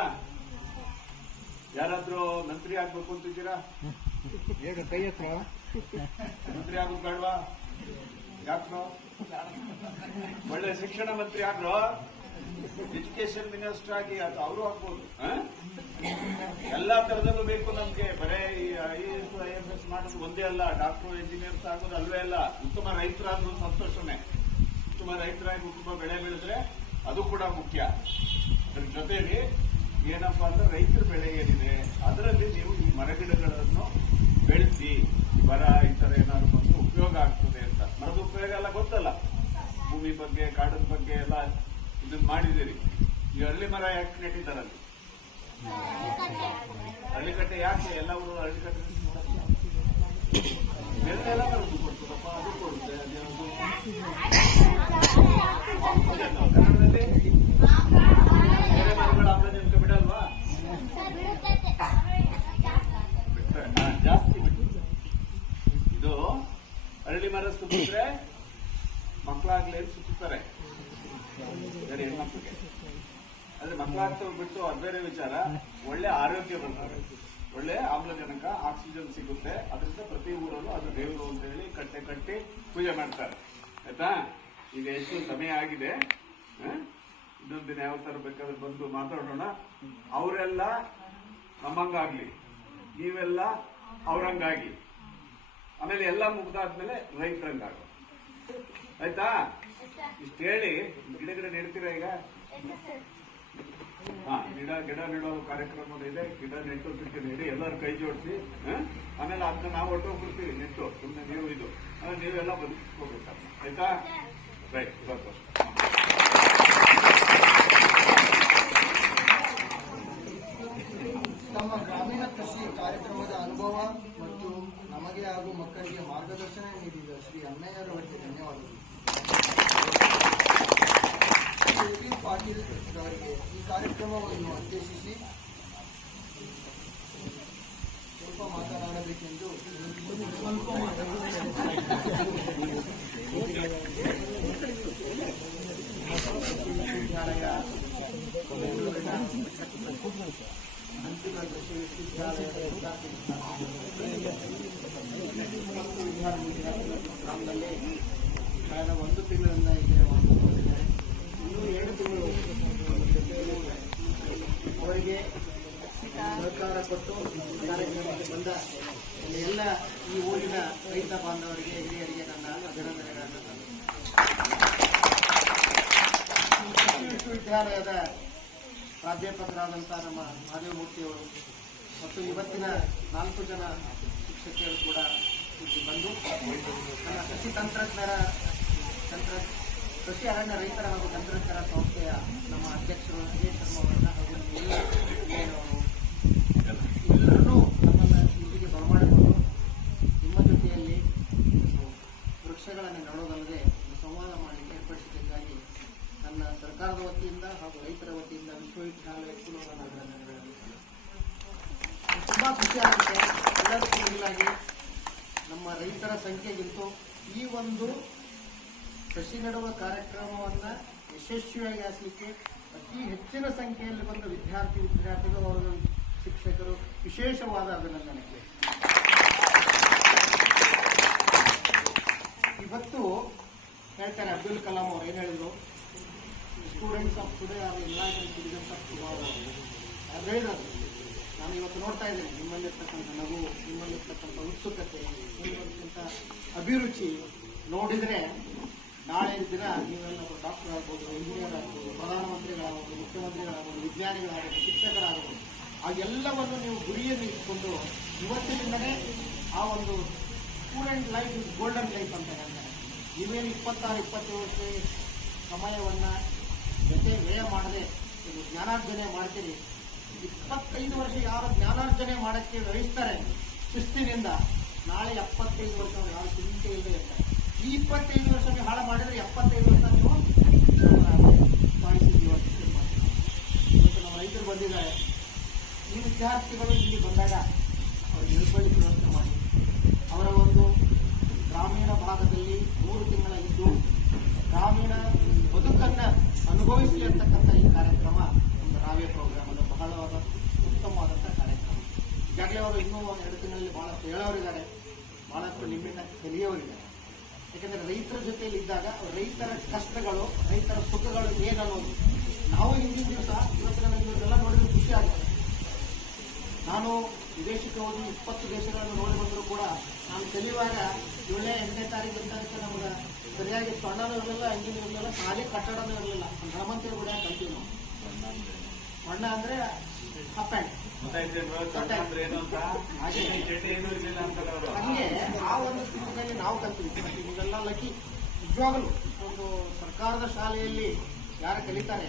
ಯಾರಾದ್ರೂ ಮಂತ್ರಿ ಆಗ್ಬೇಕು ಅಂತಿದ್ದೀರಾ? ಕೈ ಹತ್ರ ಮಂತ್ರಿ ಆಗೋದು ಬೇಡವಾ? ಯಾಕ್ರೋ? ಒಳ್ಳೆ ಶಿಕ್ಷಣ ಮಂತ್ರಿ ಆಗ್ರೋ, ಎಜುಕೇಶನ್ ಮಿನಿಸ್ಟರ್ ಆಗಿ ಅದು ಅವರು ಆಗ್ಬೋದು. ಎಲ್ಲಾ ತರದಲ್ಲೂ ಬೇಕು ನಮ್ಗೆ. ಬರೇ ಈ IAS IFS ಮಾಡೋದು ಒಂದೇ ಅಲ್ಲ, ಡಾಕ್ಟರ್ ಇಂಜಿನಿಯರ್ಸ್ ಆಗೋದು ಅಲ್ವೇ ಅಲ್ಲ. ಉತ್ತಮ ರೈತರಾದ್ರೂ ಸಂತೋಷನೇ. ಉತ್ತಮ ರೈತರಾಗಿ ಉತ್ತಮ ಬೆಳೆ ಬೆಳೆದ್ರೆ ಅದು ಕೂಡ ಮುಖ್ಯ. ಅದ್ರ ಜೊತೆಲಿ ಏನಪ್ಪಾ ಅಂದ್ರೆ ರೈತರ ಬೆಳೆ ಏನಿದೆ ಅದರಲ್ಲಿ ನೀವು ಈ ಮರಗಿಡಗಳನ್ನು ಬೆಳೆಸಿ, ಬರ ಈ ತರ ಏನಾದ್ರು ಬಂದು ಉಪಯೋಗ ಆಗ್ತದೆ ಅಂತ. ಮರದ ಉಪಯೋಗ ಎಲ್ಲ ಗೊತ್ತಲ್ಲ, ಭೂಮಿ ಬಗ್ಗೆ ಕಾಡಿನ ಬಗ್ಗೆ ಎಲ್ಲ ಇದನ್ನ ಮಾಡಿದಿರಿ. ಈ ಹಳ್ಳಿ ಮರ ಯಾಕೆ ನೆಟ್ಟಿದ್ದಾರಲ್ಲಿ? ಹಳ್ಳಿಕಟ್ಟೆ ಯಾಕೆ ಎಲ್ಲ ಊರು ಹಳ್ಳಿಕಟ್ಟೆ ಎಲ್ಲ ಮರದ್ದು ಕೊಡ್ತದಪ್ಪ, ಅದು ಕೊಡುತ್ತೆ. ಕನ್ನಡದಲ್ಲಿ ಬೇರೆ ಮರಗಳ ಆಮ್ಲಜನಕ ಬಿಡಲ್ವಾ? ಜಾಸ್ತಿ ಬಿಟ್ಟು ಇದು ಹಳ್ಳಿ ಮರ ಸುತ್ತಿದ್ರೆ ಮಕ್ಕಳಾಗ್ಲಿ ಸುತ್ತಾರೆ ಬೇರೆ ಹೆಣ್ಮಕ್ಳಿಗೆ. ಆದ್ರೆ ಮಕ್ಕಳಾಗ್ತವ್ ಬಿಟ್ಟು ಅದು ಬೇರೆ ವಿಚಾರ. ಒಳ್ಳೆ ಆರೋಗ್ಯ ಬರ್ತಾರೆ, ಒಳ್ಳೆ ಆಮ್ಲಜನಕ ಆಕ್ಸಿಜನ್ ಸಿಗುತ್ತೆ. ಅದರಿಂದ ಪ್ರತಿ ಊರಲ್ಲೂ ಅದು ದೇವರು ಅಂತ ಹೇಳಿ ಕಟ್ಟಿ ಪೂಜೆ ಮಾಡ್ತಾರೆ. ಆಯ್ತಾ? ಈಗ ಎಷ್ಟು ಸಮಯ ಆಗಿದೆ, ಇನ್ನೊಂದು ದಿನ ಯಾವ ತರ ಬೇಕಾದ್ರೆ ಬಂದು ಮಾತಾಡೋಣ. ಅವರೆಲ್ಲ ನಮ್ಮಂಗಾಗ್ಲಿ, ನೀವೆಲ್ಲ ಅವ್ರಂಗಾಗಿ, ಆಮೇಲೆ ಎಲ್ಲ ಮುಗ್ದಾದ್ಮೇಲೆ ರೈತರಂಗಾಗ. ಆಯ್ತಾ? ಇಷ್ಟು ಹೇಳಿ ಗಿಡ ನೆಡ್ತೀರಾ ಈಗ? ಗಿಡ ನೆಡೋ ಕಾರ್ಯಕ್ರಮ ಇದೆ. ಗಿಡ ನೆಟ್ಟು ನೆಡಿ ಎಲ್ಲರೂ ಕೈ ಜೋಡಿಸಿ, ಆಮೇಲೆ ಅದನ್ನ ನಾವು ಹೊಟ್ಟೋಗ್ಬಿಡ್ತೀವಿ ನೆಟ್ಟು. ಸುಮ್ಮನೆ ನೀವು ಇದು ನೀವೆಲ್ಲ ಬದುಕಿಸ್ಕೋಬೇಕು. ಆಯ್ತಾ? ರೈಟ್. ನಮ್ಮ ಗ್ರಾಮೀಣ ಕೃಷಿ ಕಾರ್ಯಕ್ರಮದ ಅನುಭವ ಮತ್ತು ನಮಗೆ ಹಾಗೂ ಮಕ್ಕಳಿಗೆ ಮಾರ್ಗದರ್ಶನ ನೀಡಿದ ಶ್ರೀ ಅಣ್ಣಯ್ಯರವರಿಗೆ ಧನ್ಯವಾದಗಳು. ಶ್ರೀ ಪಾಟೀಲ್ ಅವರಿಗೆ ಈ ಕಾರ್ಯಕ್ರಮವನ್ನು ಉದ್ದೇಶಿಸಿ ಸ್ವಲ್ಪ ಮಾತನಾಡಬೇಕೆಂದು ವಿಶ್ವವಿದ್ಯಾಲಯ ಅಂತಿಮ ಕೃಷಿ ವಿಶ್ವವಿದ್ಯಾಲಯದ ಗ್ರಾಮದಲ್ಲಿ ಕಳೆದ 1 ತಿಂಗಳಿಂದ ಇದೆ. ಇನ್ನೂ 2 ತಿಂಗಳು ಅವರಿಗೆ ಸಹಕಾರ ಕೊಟ್ಟು ಕಾರ್ಯಕ್ರಮಕ್ಕೆ ಬಂದ ಎಲ್ಲ ಈ ಊರಿನ ರೈತ ಬಾಂಧವರಿಗೆ, ಹಿರಿಯರಿಗೆ ನನ್ನ ಅಭಿನಂದನೆಗಳನ್ನು. ಕೃಷಿ ವಿಶ್ವವಿದ್ಯಾಲಯದ ಪ್ರಾಧ್ಯಾಪಕರಾದಂಥ ನಮ್ಮ ಮಹಾದೇವಮೂರ್ತಿಯವರು ಮತ್ತು ಇವತ್ತಿನ 4 ಜನ ಶಿಕ್ಷಕಿಯರು ಕೂಡ ಇಲ್ಲಿ ಬಂದು ನನ್ನ ಕೃಷಿ ಅರಣ್ಯ ರೈತರ ಹಾಗೂ ತಂತ್ರಜ್ಞರ ಸಂಸ್ಥೆಯ ನಮ್ಮ ಅಧ್ಯಕ್ಷರು ಅಜಯ್ ಶರ್ಮಾ ಅವರನ್ನ ಹಾಗೂ ಎಲ್ಲರನ್ನೂ ನಮ್ಮನ್ನು ಇಲ್ಲಿಗೆ ಬರಮಾಡಿಕೊಂಡು ನಿಮ್ಮ ಜೊತೆಯಲ್ಲಿ ವೃಕ್ಷಗಳನ್ನು ನೆಡೋದಲ್ಲದೆ ಸಂವಾದ ಮಾಡಲಿಕ್ಕೆ ಏರ್ಪಡಿಸಿದ್ದಕ್ಕಾಗಿ ನನ್ನ ಸರ್ಕಾರದ ವತಿಯಿಂದ ಹಾಗೂ ರೈತರ ವತಿಯಿಂದ ವಿಶ್ವವಿದ್ಯಾಲಯಕ್ಕೂ ನನ್ನ ಅಭಿನಂದನೆಗಳನ್ನು ತುಂಬಾ ಖುಷಿ ಆಗುತ್ತೆ. ಎಲ್ಲದಕ್ಕೂ ಮಿಗಿಲಾಗಿ ನಮ್ಮ ರೈತರ ಸಂಖ್ಯೆಗಿಂತ ಈ ಒಂದು ಕೃಷಿ ನೆಡುವ ಕಾರ್ಯಕ್ರಮವನ್ನು ಯಶಸ್ವಿಯಾಗಿ ಹಾಕಲಿಕ್ಕೆ ಅತಿ ಹೆಚ್ಚಿನ ಸಂಖ್ಯೆಯಲ್ಲಿ ಬಂದ ವಿದ್ಯಾರ್ಥಿಗಳು ಹಾಗೂ ಶಿಕ್ಷಕರು ವಿಶೇಷವಾದ ಅಭಿನಂದನೆ. ಇವತ್ತು ಹೇಳ್ತಾರೆ ಅಬ್ದುಲ್ ಕಲಾಂ ಅವರು ಏನು ಹೇಳಿದ್ರು, students of today are enlightened citizens of tomorrow. ಅದು ಹೇಳಿದ್ರು. ನಾನು ಇವತ್ತು ನೋಡ್ತಾ ಇದ್ದೇನೆ ನಿಮ್ಮಲ್ಲಿರ್ತಕ್ಕಂಥ ನಗು, ನಿಮ್ಮಲ್ಲಿರ್ತಕ್ಕಂಥ ಉತ್ಸುಕತೆ, ನಿಮ್ಮಲ್ಲಿರ್ತಕ್ಕಂಥ ಅಭಿರುಚಿ ನೋಡಿದರೆ ನಾಳೆ ದಿನ ನೀವೆಲ್ಲ ಡಾಕ್ಟರ್ ಆಗ್ಬೋದು, ಇಂಜಿನಿಯರ್ ಆಗ್ಬೋದು, ಪ್ರಧಾನಮಂತ್ರಿಗಳಾಗ್ಬೋದು, ಮುಖ್ಯಮಂತ್ರಿಗಳಾಗ್ಬೋದು, ವಿಜ್ಞಾನಿಗಳಾಗ್ಬೋದು, ಶಿಕ್ಷಕರಾಗ್ಬೋದು, ಆ ಎಲ್ಲವನ್ನು ನೀವು ಗುರಿಯನ್ನು ಇಟ್ಕೊಂಡು ಇವತ್ತಿನಿಂದಲೇ ಆ ಒಂದು student life is golden life ಅಂತ ಹೇಳ್ತಾರೆ. ನೀವೇನು 26-27 ವರ್ಷ ಸಮಯವನ್ನು ಜೊತೆ ವ್ಯಯ ಮಾಡದೆ ಜ್ಞಾನಾರ್ಜನೆ ಮಾಡ್ತೀರಿ. 25 ವರ್ಷ ಯಾರು ಜ್ಞಾನಾರ್ಜನೆ ಮಾಡೋಕ್ಕೆ ವ್ಯಯಿಸ್ತಾರೆ ಶಿಸ್ತಿನಿಂದ, ನಾಳೆ 75 ವರ್ಷ ಯಾರು ಚಿಂತೆ ಇಲ್ಲದೆ ಇರ್ತಾರೆ. ಈ 25 ವರ್ಷ ನೀವು ಹಾಳು ಮಾಡಿದ್ರೆ 75 ವರ್ಷ ನೀವು ಸಾಯಿಸಿದ್ದೀವಿ. ಇವತ್ತು ನಮ್ಮ ರೈತರು ಬಂದಿದ್ದಾರೆ. ಈ ವಿದ್ಯಾರ್ಥಿಗಳು ಇಲ್ಲಿ ಬಂದಾಗ ಅವ್ರಿಗೆ ಇಳ್ಕೊಳ್ಳಿಕ್ಕೆ ವ್ಯವಸ್ಥೆ ಮಾಡಿ, ಅವರ ಒಂದು ಗ್ರಾಮೀಣ ಭಾಗದಲ್ಲಿ 3 ತಿಂಗಳ ಇದ್ದು ಗ್ರಾಮೀಣ ಬದುಕನ್ನ ಅನುಭವಿಸಲಿ ಅಂತಕ್ಕಂಥ ಈ ಕಾರ್ಯಕ್ರಮ ಒಂದು ರಾವೆ ಪ್ರೋಗ್ರಾಮ್ ಅದು ಬಹಳವಾದ ಉತ್ತಮವಾದಂಥ ಕಾರ್ಯಕ್ರಮ. ಈಗಾಗಲೇ ಅವರು ಇನ್ನೂ 2 ತಿಂಗಳಲ್ಲಿ ಬಹಳಷ್ಟು ಹೇಳೋರಿದ್ದಾರೆ, ಬಹಳಷ್ಟು ನಿಮ್ಮಿಂದ ಕಲಿಯೋರಿದ್ದಾರೆ. ಯಾಕಂದ್ರೆ ರೈತರ ಜೊತೆಯಲ್ಲಿ ಇದ್ದಾಗ ರೈತರ ಕಷ್ಟಗಳು, ರೈತರ ಸುಖಗಳು ಏನನ್ನೋದು ನಾವು ಹಿಂದಿನ ದಿವಸ ಇವತ್ತಿನ ಇವತ್ತೆಲ್ಲ ನೋಡಿದ್ರೆ ಖುಷಿ ಆಗುತ್ತೆ. ನಾನು ವಿದೇಶಕ್ಕೆ ಹೋಗಿ 20 ದೇಶಗಳನ್ನು ನೋಡಿ ಬಂದರೂ ಕೂಡ ನಾನು ಕಲಿಯುವಾಗ 7ನೇ 8ನೇ ತಾರೀಕು ಅಂತ ನಮ್ಗೆ ಸರಿಯಾಗಿ ಸಣ್ಣನೂ ಇರಲಿಲ್ಲ, ಎಂಜಿನ್ ಇರಲಿಲ್ಲ, ಖಾಲಿ ಕಟ್ಟಡನೂ ಇರಲಿಲ್ಲ. ಹನುಮಂತರ ಗುಡಿ ಕಲ್ತೀವಿ ನಾವು. ಬಣ್ಣ ಅಂದ್ರೆ ಅಪ್ ಪ್ಯಾಂಟ್ ಹಂಗೆ ಆ ಒಂದು ಸ್ಥಿತಿಯಲ್ಲಿ ನಾವು ಕಲ್ತೀವಿ. ಇವೆಲ್ಲ ಲಕ್ಕಿ ನಿಜವಾಗಲೂ ಒಂದು ಸರ್ಕಾರದ ಶಾಲೆಯಲ್ಲಿ ಯಾರು ಕಲಿತಾರೆ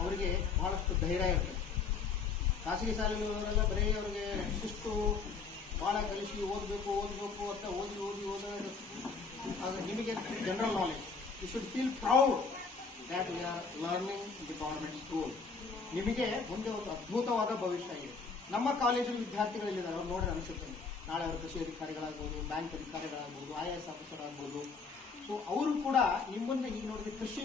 ಅವರಿಗೆ ಬಹಳಷ್ಟು ಧೈರ್ಯ ಇರ್ತದೆ. ಖಾಸಗಿ ಶಾಲೆಗಳವರೆಲ್ಲ ಬರೀ ಅವರಿಗೆ ಶಿಸ್ತು ಭಾಳ ಕಲಿಸಿ ಓದಬೇಕು ಅಂತ ಓದೋದು. ಆಗ ನಿಮಗೆ general knowledge, you should feel proud that we are learning the government school. ನಿಮಗೆ ಮುಂದೆ ಒಂದು ಅದ್ಭುತವಾದ ಭವಿಷ್ಯ ಇದೆ. ನಮ್ಮ ಕಾಲೇಜಿನ ವಿದ್ಯಾರ್ಥಿಗಳಿದ್ದಾರೆ, ಅವ್ರು ನೋಡ್ರೆ ಅನಿಸುತ್ತೆ ನಾಳೆ ಅವರು ಕೃಷಿ ಅಧಿಕಾರಿಗಳಾಗ್ಬೋದು, ಬ್ಯಾಂಕ್ ಅಧಿಕಾರಿಗಳಾಗ್ಬೋದು, IAS ಆಫೀಸರ್ ಆಗ್ಬೋದು. ಸೊ ಅವರು ಕೂಡ ನಿಮ್ಮನ್ನ ಈಗ ನೋಡಿದ್ರೆ ಕೃಷಿ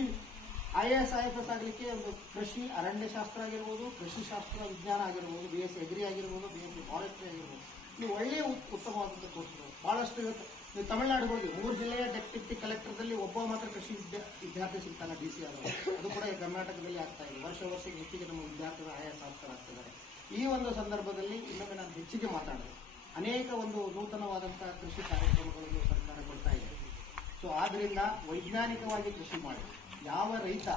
IAS IFS ಆಗಲಿಕ್ಕೆ ಒಂದು ಕೃಷಿ ಅರಣ್ಯಶಾಸ್ತ್ರ ಆಗಿರ್ಬೋದು, ಕೃಷಿ ಶಾಸ್ತ್ರ ವಿಜ್ಞಾನ ಆಗಿರ್ಬೋದು, BSc ಅಗ್ರಿ ಆಗಿರ್ಬೋದು, BSc ಫಾರೆಸ್ಟ್ರಿ ಆಗಿರ್ಬೋದು, ನೀವು ಒಳ್ಳೆಯ ಉತ್ತಮವಾದಂಥ ಕೋರ್ಸ್ಗಳು ಬಹಳಷ್ಟು ಇರುತ್ತೆ. ನೀವು ತಮಿಳುನಾಡು ಹೋಗಿ 3 ಜಿಲ್ಲೆಯ ಡೆಪ್ಯೂಟಿ ಕಲೆಕ್ಟರ್ದಲ್ಲಿ ಒಬ್ಬ ಮಾತ್ರ ಕೃಷಿ ವಿದ್ಯಾರ್ಥಿ ಸಿಗ್ತಾನೆ, DC ಆದವರು. ಅದು ಕೂಡ ಕರ್ನಾಟಕದಲ್ಲಿ ಆಗ್ತಾ ಇದೆ. ವರ್ಷಕ್ಕೆ ಹೆಚ್ಚಿಗೆ ನಮ್ಮ ವಿದ್ಯಾರ್ಥಿಗಳು IAS ಆಫೀಸರ್ ಆಗ್ತಿದ್ದಾರೆ. ಈ ಒಂದು ಸಂದರ್ಭದಲ್ಲಿ ಇನ್ನೊಮ್ಮೆ ನಾನು ಹೆಚ್ಚಿಗೆ ಮಾತಾಡಿದೆ. ಅನೇಕ ಒಂದು ನೂತನವಾದಂತಹ ಕೃಷಿ ಕಾರ್ಯಕ್ರಮಗಳನ್ನು ಸರ್ಕಾರ ಕೊಡ್ತಾ ಇದೆ. ಸೊ ಆದ್ರಿಂದ ವೈಜ್ಞಾನಿಕವಾಗಿ ಕೃಷಿ ಮಾಡಿ. ಯಾವ ರೈತ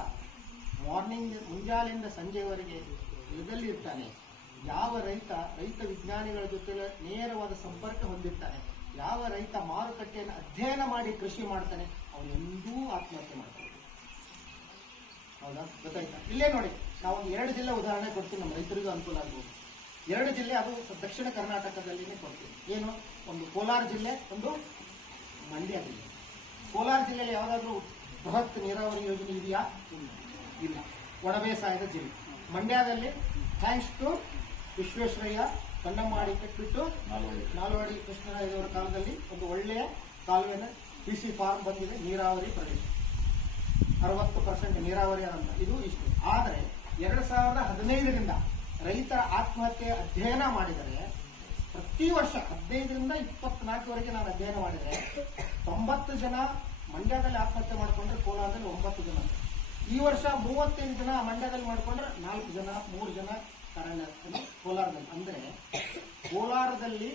ಮಾರ್ನಿಂಗ್ ಮುಂಜಾನೆಯಿಂದ ಸಂಜೆವರೆಗೆ ಹೊಲದಲ್ಲಿ ಇರ್ತಾನೆ, ಯಾವ ರೈತ ವಿಜ್ಞಾನಿಗಳ ಜೊತೆ ನೇರವಾದ ಸಂಪರ್ಕ ಹೊಂದಿರ್ತಾನೆ, ಯಾವ ರೈತ ಮಾರುಕಟ್ಟೆಯನ್ನು ಅಧ್ಯಯನ ಮಾಡಿ ಕೃಷಿ ಮಾಡ್ತಾನೆ, ಅವನು ಎಂದೂ ಆತ್ಮಹತ್ಯೆ ಮಾಡ್ತಾನೆ. ಹೌದಾ? ಗೊತ್ತಾಯ್ತಾ? ಇಲ್ಲೇ ನೋಡಿ, ನಾವೊಂದು 2 ಜಿಲ್ಲೆ ಉದಾಹರಣೆ ಕೊಡ್ತೀವಿ, ನಮ್ಮ ರೈತರಿಗೂ ಅನುಕೂಲ ಆಗ್ಬೋದು. 2 ಜಿಲ್ಲೆ, ಅದು ದಕ್ಷಿಣ ಕರ್ನಾಟಕದಲ್ಲಿನೇ ಕೊಡ್ತೀವಿ. ಏನು? ಒಂದು ಕೋಲಾರ ಜಿಲ್ಲೆ, ಒಂದು ಮಂಡ್ಯ ಜಿಲ್ಲೆ. ಕೋಲಾರ ಜಿಲ್ಲೆಯಲ್ಲಿ ಯಾವುದಾದ್ರೂ ಬೃಹತ್ ನೀರಾವರಿ ಯೋಜನೆ ಇದೆಯಾ? ಇಲ್ಲ. ಒಣ ಬೇಸಾಯದ ಜಿಲ್ಲೆ. ಮಂಡ್ಯದಲ್ಲಿ ಥ್ಯಾಂಕ್ಸ್ ಟು ವಿಶ್ವೇಶ್ವರಯ್ಯ ಕಣ್ಣ ಮಾಡಿ ಕಟ್ಬಿಟ್ಟು ನಾಲ್ವಡಿ ಕೃಷ್ಣರಾಯರವರ ಕಾಲದಲ್ಲಿ ಒಂದು ಒಳ್ಳೆಯ ಕಾಲುವೆನ PC ಫಾರ್ಮ್ ಬಂದಿದೆ. ನೀರಾವರಿ ಪ್ರದೇಶ 60% ನೀರಾವರಿ ಅಂತ. ಇದು ಇಷ್ಟು. ಆದರೆ 2015ರಿಂದ ರೈತರ ಆತ್ಮಹತ್ಯೆ ಅಧ್ಯಯನ ಮಾಡಿದರೆ ಪ್ರತಿ ವರ್ಷ 15ರಿಂದ 24ವರೆಗೆ ನಾನು ಅಧ್ಯಯನ ಮಾಡಿದರೆ 90 ಜನ ಮಂಡ್ಯದಲ್ಲಿ ಆತ್ಮಹತ್ಯೆ ಮಾಡಿಕೊಂಡ್ರೆ ಕೋಲಾರದಲ್ಲಿ 9 ಜನ. ಈ ವರ್ಷ 35 ಜನ ಮಂಡ್ಯದಲ್ಲಿ ಮಾಡಿಕೊಂಡ್ರೆ 4 ಜನ, 3 ಜನ ಕೋಲಾರದಲ್ಲಿ. ಅಂದ್ರೆ ಕೋಲಾರದಲ್ಲಿ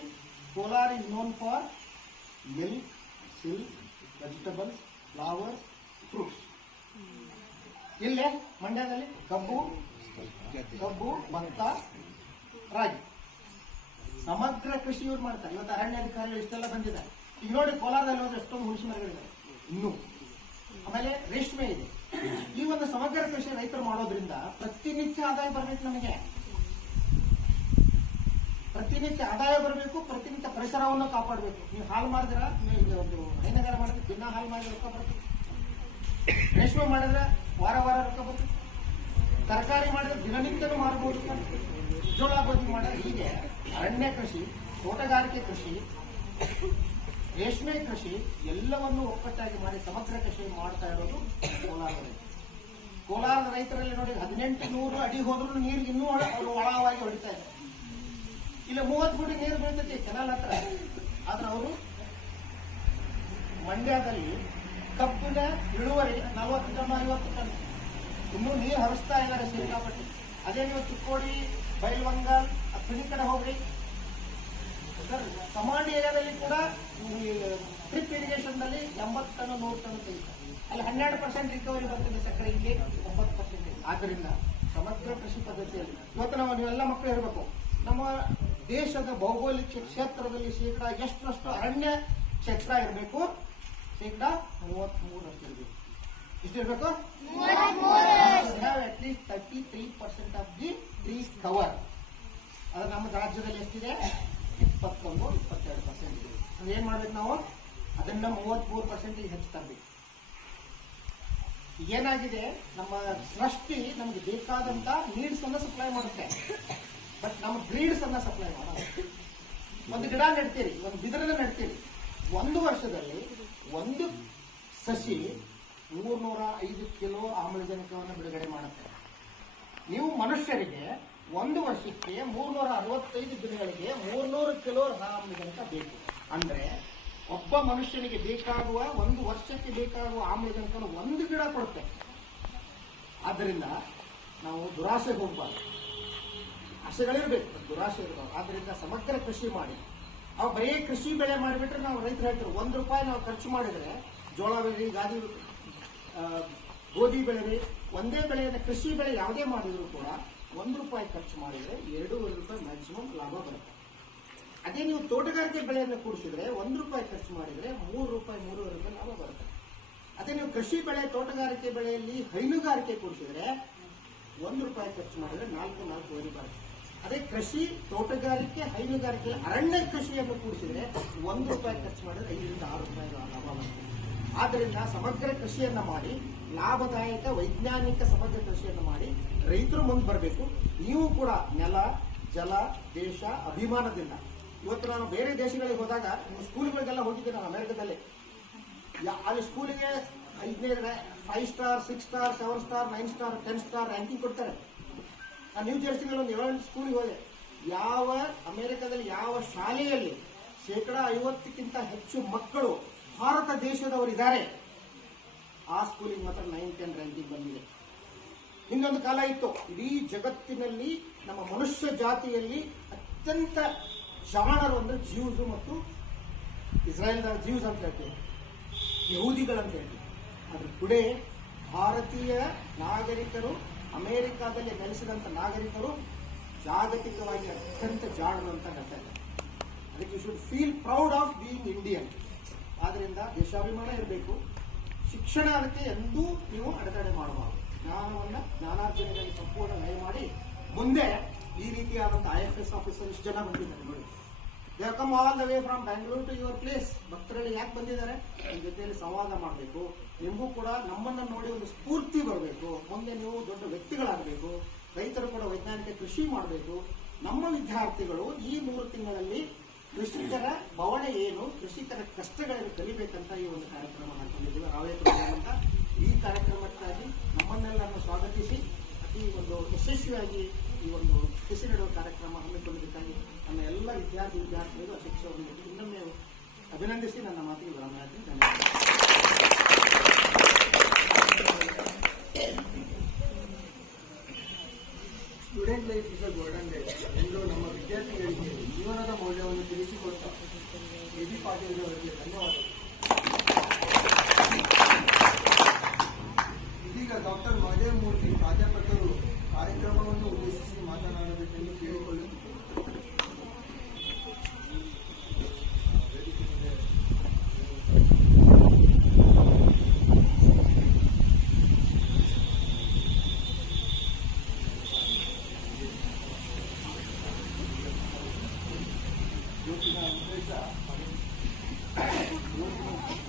Kolar is known for milk, silk, vegetables, flowers, fruits. ಇಲ್ಲೇ ಮಂಡ್ಯದಲ್ಲಿ ಕಬ್ಬು, ಭತ್ತ, ರಾಗಿ, ಸಮಗ್ರ ಕೃಷಿ ಇವ್ರು ಮಾಡ್ತಾರೆ. ಇವತ್ತು ಅರಣ್ಯಾಧಿಕಾರಿಗಳು ಇಷ್ಟೆಲ್ಲ ಬಂದಿದ್ದಾರೆ. ಈಗ ನೋಡಿ ಕೋಲಾರದಲ್ಲಿ ಹೋದ್ರೆ ಎಷ್ಟೊಂದು ಹುಣಸೆ ಮರಗಳಿದ್ದಾರೆ ಇನ್ನೂ. ಆಮೇಲೆ ರೇಷ್ಮೆ ಇದೆ. ಈ ಒಂದು ಸಮಗ್ರ ಕೃಷಿ ರೈತರು ಮಾಡೋದ್ರಿಂದ ಪ್ರತಿನಿತ್ಯ ಆದಾಯ ಬರಬೇಕು. ನಮಗೆ ಪ್ರತಿನಿತ್ಯ ಆದಾಯ ಬರಬೇಕು, ಪ್ರತಿನಿತ್ಯ ಪರಿಸರವನ್ನು ಕಾಪಾಡಬೇಕು. ನೀವು ಹಾಲು ಮಾಡಿದ್ರ, ನೀವು ಒಂದು ಹೈನುಗಾರ ಮಾಡಿದ್ರೆ ದಿನ ಹಾಲು ಮಾಡಿ ರೊಕ್ಕ ಬರ್ತದೆ. ರೇಷ್ಮೆ ಮಾಡಿದ್ರೆ ವಾರ ರೊಕ್ಕ ಬರ್ತದೆ. ತರಕಾರಿ ಮಾಡಿದ್ರೆ ದಿನನಿತ್ಯನೂ ಮಾಡಬಹುದು. ಜೋಳ ಗೋಧಿ ಮಾಡಿದ್ರೆ ಹೀಗೆ ಅರಣ್ಯ ಕೃಷಿ, ತೋಟಗಾರಿಕೆ ಕೃಷಿ, ರೇಷ್ಮೆ ಕೃಷಿ ಎಲ್ಲವನ್ನು ಒಕ್ಕಟ್ಟಾಗಿ ಮಾಡಿ ಸಮಗ್ರ ಕೃಷಿ ಮಾಡ್ತಾ ಇರೋದು ಕೋಲಾರದ ರೈತರಲ್ಲಿ ನೋಡಿ 1800 ಅಡಿ ಹೋದ್ರೂ ನೀರು ಇನ್ನೂ ಅವರು ಒಳವಾಗಿ ಹೊಡಿತಾ ಇದ್ದಾರೆ. ಇಲ್ಲ 30 ಫುಟ್ ನೀರು ಬೀಳ್ತೈತಿ ಕೆನಾಲ್ ಹತ್ರ. ಆದ್ರೆ ಅವರು ಮಂಡ್ಯದಲ್ಲಿ ಕಬ್ಬಿನ ಇಳುವರಿ 40 ಟನ್ 50 ಟನ್ ಇನ್ನೂ ನೀರು ಹರಿಸ್ತಾ ಇದ್ದಾರೆ ಸಿಕ್ಕಾಪಟ್ಟೆ. ಅದೇ ನೀವು ಚಿಕ್ಕೋಡಿ, ಬೈಲ್ವಂಗಲ್, ಈ ಕಡೆ ಹೋಗ್ರಿ, ಕಮಾಂಡ್ ಏರಿಯಾದಲ್ಲಿ ಕೂಡ ಡ್ರಿಪ್ ಇರಿಗೇಷನ್ ನಲ್ಲಿ 80 ಟನ್ 100 ಟನ್ ತೆಗಿತಾರೆ. ಅಲ್ಲಿ 12% ರಿಕವರಿ ಬರ್ತದೆ ಸಕ್ಕರೆ, ಇಲ್ಲಿ 9%. ಆದ್ದರಿಂದ ಸಮಗ್ರ ಕೃಷಿ ಪದ್ಧತಿಯಲ್ಲಿ ಇವತ್ತು ನೀವೆಲ್ಲ ಮಕ್ಕಳು ಇರಬೇಕು. ನಮ್ಮ ದೇಶದ ಭೌಗೋಳಿಕ ಕ್ಷೇತ್ರದಲ್ಲಿ ಶೇಕಡಾ ಎಷ್ಟರಷ್ಟು ಅರಣ್ಯ ಕ್ಷೇತ್ರ ಇರಬೇಕು? ಶೇಕಡಾ 33% ಇರಬೇಕು. ಎಷ್ಟಿರ್ಬೇಕು? At least 33% of the trees cover. ಅದು ನಮ್ಮ ರಾಜ್ಯದಲ್ಲಿ ಎಷ್ಟಿದೆ? 21-22% ಇದೆ. ಅಂದ್ರೆ ಏನ್ ಮಾಡ್ಬೇಕು ನಾವು? ಅದನ್ನ 33% ಹೆಚ್ಚು ತರಬೇಕು. ಏನಾಗಿದೆ, ನಮ್ಮ ಸೃಷ್ಟಿ ನಮ್ಗೆ ಬೇಕಾದಂತ ನೀಡ್ಸ್ ಅನ್ನ ಸಪ್ಲೈ ಮಾಡುತ್ತೆ, ಬಟ್ ನಮ್ಮ ಗ್ರೀಡ್ಸ್ ಅನ್ನ ಸಪ್ಲೈ ಮಾಡೋದು. ಒಂದು ಗಿಡ ನೆಡ್ತೀರಿ, ಒಂದು ಬಿದಿರನ್ನ ನೆಡ್ತೀರಿ, 1 ವರ್ಷದಲ್ಲಿ 1 ಸಸಿ 305 ಕಿಲೋ ಆಮ್ಲಜನಕವನ್ನು ಬಿಡುಗಡೆ ಮಾಡುತ್ತೆ. ನೀವು ಮನುಷ್ಯರಿಗೆ ಒಂದು ವರ್ಷಕ್ಕೆ 365 ದಿನಗಳಿಗೆ 300 ಕಿಲೋ ಆಮ್ಲಜನಕ ಬೇಕು. ಅಂದ್ರೆ ಒಬ್ಬ ಮನುಷ್ಯನಿಗೆ ಬೇಕಾಗುವ ಒಂದು ವರ್ಷಕ್ಕೆ ಬೇಕಾಗುವ ಆಮ್ಲಜನಕವನ್ನು ಒಂದು ಗಿಡ ಕೊಡುತ್ತೆ. ಆದ್ದರಿಂದ ನಾವು ದುರಾಸೆಗೆ ಹೋಗಬಾರ್ದು. ಆಸೆಗಳಿರ್ಬೇಕು, ದುರಾಸೆ ಇರಬಾರ್ದು. ಆದ್ರಿಂದ ಸಮಗ್ರ ಕೃಷಿ ಮಾಡಿ. ನಾವು ಬರೀ ಕೃಷಿ ಬೆಳೆ ಮಾಡಿಬಿಟ್ರೆ ನಾವು ರೈತರು ಹೇಳ್ತಾರೆ, ₹1 ನಾವು ಖರ್ಚು ಮಾಡಿದ್ರೆ ಜೋಳ ಬೆಳೆ, ಗೋಧಿ ಬೆಳೆ, ಒಂದೇ ಬೆಳೆಯನ್ನು ಕೃಷಿ ಬೆಳೆ ಯಾವುದೇ ಮಾಡಿದ್ರು ಕೂಡ ₹1 ಖರ್ಚು ಮಾಡಿದ್ರೆ ₹2.5 ಮ್ಯಾಕ್ಸಿಮಮ್ ಲಾಭ ಬರುತ್ತೆ. ಅದೇ ನೀವು ತೋಟಗಾರಿಕೆ ಬೆಳೆಯನ್ನು ಕೂಡಿಸಿದ್ರೆ ₹1 ಖರ್ಚು ಮಾಡಿದ್ರೆ ₹3.5 ಲಾಭ ಬರುತ್ತೆ. ಅದೇ ನೀವು ಕೃಷಿ ಬೆಳೆ, ತೋಟಗಾರಿಕೆ ಬೆಳೆಯಲ್ಲಿ ಹೈನುಗಾರಿಕೆ ಕೂಡಿಸಿದ್ರೆ ₹1 ಖರ್ಚು ಮಾಡಿದ್ರೆ 4.5 ಬರುತ್ತೆ. ಅದೇ ಕೃಷಿ, ತೋಟಗಾರಿಕೆ, ಹೈನುಗಾರಿಕೆ, ಅರಣ್ಯ ಕೃಷಿಯನ್ನು ಕೂಡಿಸಿದ್ರೆ ₹1 ಖರ್ಚು ಮಾಡಿದ್ರೆ ₹5 ರಿಂದ $6 ಲಾಭ ಬರುತ್ತೆ. ಆದ್ದರಿಂದ ಸಮಗ್ರ ಕೃಷಿಯನ್ನ ಮಾಡಿ, ಲಾಭದಾಯಕ ವೈಜ್ಞಾನಿಕ ಸಮಗ್ರ ಕೃಷಿಯನ್ನು ಮಾಡಿ ರೈತರು ಮುಂದೆ ಬರಬೇಕು. ನೀವು ಕೂಡ ನೆಲ, ಜಲ, ದೇಶ ಅಭಿಮಾನದಿಂದ. ಇವತ್ತು ನಾನು ಬೇರೆ ದೇಶಗಳಿಗೆ ಹೋದಾಗ, ಸ್ಕೂಲ್ಗಳಿಗೆಲ್ಲ ಹೋಗಿದ್ದೆ ನಾನು ಅಮೆರಿಕದಲ್ಲಿ. ಅಲ್ಲಿ ಸ್ಕೂಲಿಗೆ 5 star, 6 star, 7 star, 9 star, 10 star ranking ಕೊಡ್ತಾರೆ. ನಾನು ನ್ಯೂ ಜೆರ್ಸಿನಲ್ಲಿ ಒಂದು 7 ಸ್ಕೂಲಿಗೆ ಹೋದೆ. ಅಮೆರಿಕದಲ್ಲಿ ಯಾವ ಶಾಲೆಯಲ್ಲಿ 50%ಕ್ಕಿಂತ ಹೆಚ್ಚು ಮಕ್ಕಳು ಭಾರತ ದೇಶದವರಿದ್ದಾರೆ, ಆ ಸ್ಕೂಲಿಗೆ ಮಾತ್ರ 9, 10 ರ್ಯಾಂಕಿಂಗ್ ಬಂದಿದೆ. ಇನ್ನೊಂದು ಕಾಲ ಇತ್ತು, ಇಡೀ ಜಗತ್ತಿನಲ್ಲಿ ನಮ್ಮ ಮನುಷ್ಯ ಜಾತಿಯಲ್ಲಿ ಅತ್ಯಂತ ಜಾಣರು ಅಂದ್ರೆ ಜ್ಯೂಸ್ ಮತ್ತು ಇಸ್ರಾಯೇಲ್ದ ಜ್ಯೂಸ್ ಅಂತ ಹೇಳ್ತೀವಿ, ಯಹೂದಿಗಳಂತ ಹೇಳ್ತೀವಿ. ಆದ್ರೆ ಟುಡೇ ಭಾರತೀಯ ನಾಗರಿಕರು, ಅಮೆರಿಕಾದಲ್ಲಿ ನೆಲೆಸಿದಂತ ನಾಗರಿಕರು ಜಾಗತಿಕವಾಗಿ ಅತ್ಯಂತ ಜಾಣರು ಅಂತ ಹೇಳ್ತಾ ಇದ್ದಾರೆ. ಅದಕ್ಕೆ you should feel proud of being Indian. ಆದ್ರಿಂದ ದೇಶಾಭಿಮಾನ ಇರಬೇಕು. ಶಿಕ್ಷಣ ಅದಕ್ಕೆ ಎಂದೂ ನೀವು ಅಡೆತಡೆ ಮಾಡಬಾರದು. ಜ್ಞಾನಾರ್ಜನೆಗಾಗಿ ಸಂಪೂರ್ಣ ನಯ ಮಾಡಿ ಮುಂದೆ ಈ ರೀತಿಯಾದಂತಹ IFS ಆಫೀಸರ್ ಇಷ್ಟು ಜನ ಬಂದಿದ್ದಾರೆ ನೋಡಿ. They have come all the way from Bangalore to your place. ಭಕ್ತರಲ್ಲಿ ಯಾಕೆ ಬಂದಿದ್ದಾರೆ? ನಿಮ್ಮ ಜೊತೆಯಲ್ಲಿ ಸಂವಾದ ಮಾಡಬೇಕು. ನಿಮಗೂ ಕೂಡ ನಮ್ಮನ್ನ ನೋಡಿ ಒಂದು ಸ್ಫೂರ್ತಿ ಬರಬೇಕು. ಮುಂದೆ ನೀವು ದೊಡ್ಡ ವ್ಯಕ್ತಿಗಳಾಗಬೇಕು. ರೈತರು ಕೂಡ ವೈಜ್ಞಾನಿಕ ಕೃಷಿ ಮಾಡಬೇಕು. ನಮ್ಮ ವಿದ್ಯಾರ್ಥಿಗಳು ಈ 3 ತಿಂಗಳಲ್ಲಿ ಕೃಷಿಕರ ಬವಣೆ ಏನು, ಕೃಷಿಕರ ಕಷ್ಟಗಳನ್ನು ಕಲಿಬೇಕಂತ ಈ ಒಂದು ಕಾರ್ಯಕ್ರಮ ಹಾಕೊಂಡಿದ್ದೀವಿ. ಅಂತ ಈ ಕಾರ್ಯಕ್ರಮಕ್ಕಾಗಿ ನಮ್ಮನ್ನೆಲ್ಲರನ್ನು ಸ್ವಾಗತಿಸಿ ಅತಿ ಒಂದು ಯಶಸ್ವಿಯಾಗಿ ಈ ಒಂದು ಕೃಷಿ ನೆಡುವ ಕಾರ್ಯಕ್ರಮ ಹಮ್ಮಿಕೊಂಡಿದ್ದಕ್ಕಾಗಿ ನನ್ನ ಎಲ್ಲ ವಿದ್ಯಾರ್ಥಿಗಳು, ಶಿಕ್ಷಕರನ್ನು ಇನ್ನೊಮ್ಮೆ ಅಭಿನಂದಿಸಿ ನನ್ನ ಮಾತಿಗೆ ವಿರಾಮ ಹೇಳ್ತೀನಿ. Student life is a golden day ಎಂದು ನಮ್ಮ ವಿದ್ಯಾರ್ಥಿಗಳಿಗೆ ಜೀವನದ ಮೌಲ್ಯವನ್ನು ತಿಳಿಸಿಕೊಟ್ಟ AB ಪಾಟೀಲ್ ಅವರಿಗೆ ಧನ್ಯವಾದಗಳು. ಇದೀಗ ಡಾಕ್ಟರ್ ಮಹದೇವಮೂರ್ತಿ ಪ್ರಾಧ್ಯಾಪಕರು ಕಾರ್ಯಕ್ರಮವನ್ನು ಉದ್ದೇಶಿಸಿ ಮಾತನಾಡಬೇಕೆಂದು ಕೇಳಿಕೊಳ್ಳುತ್ತಿದ್ದಾರೆ.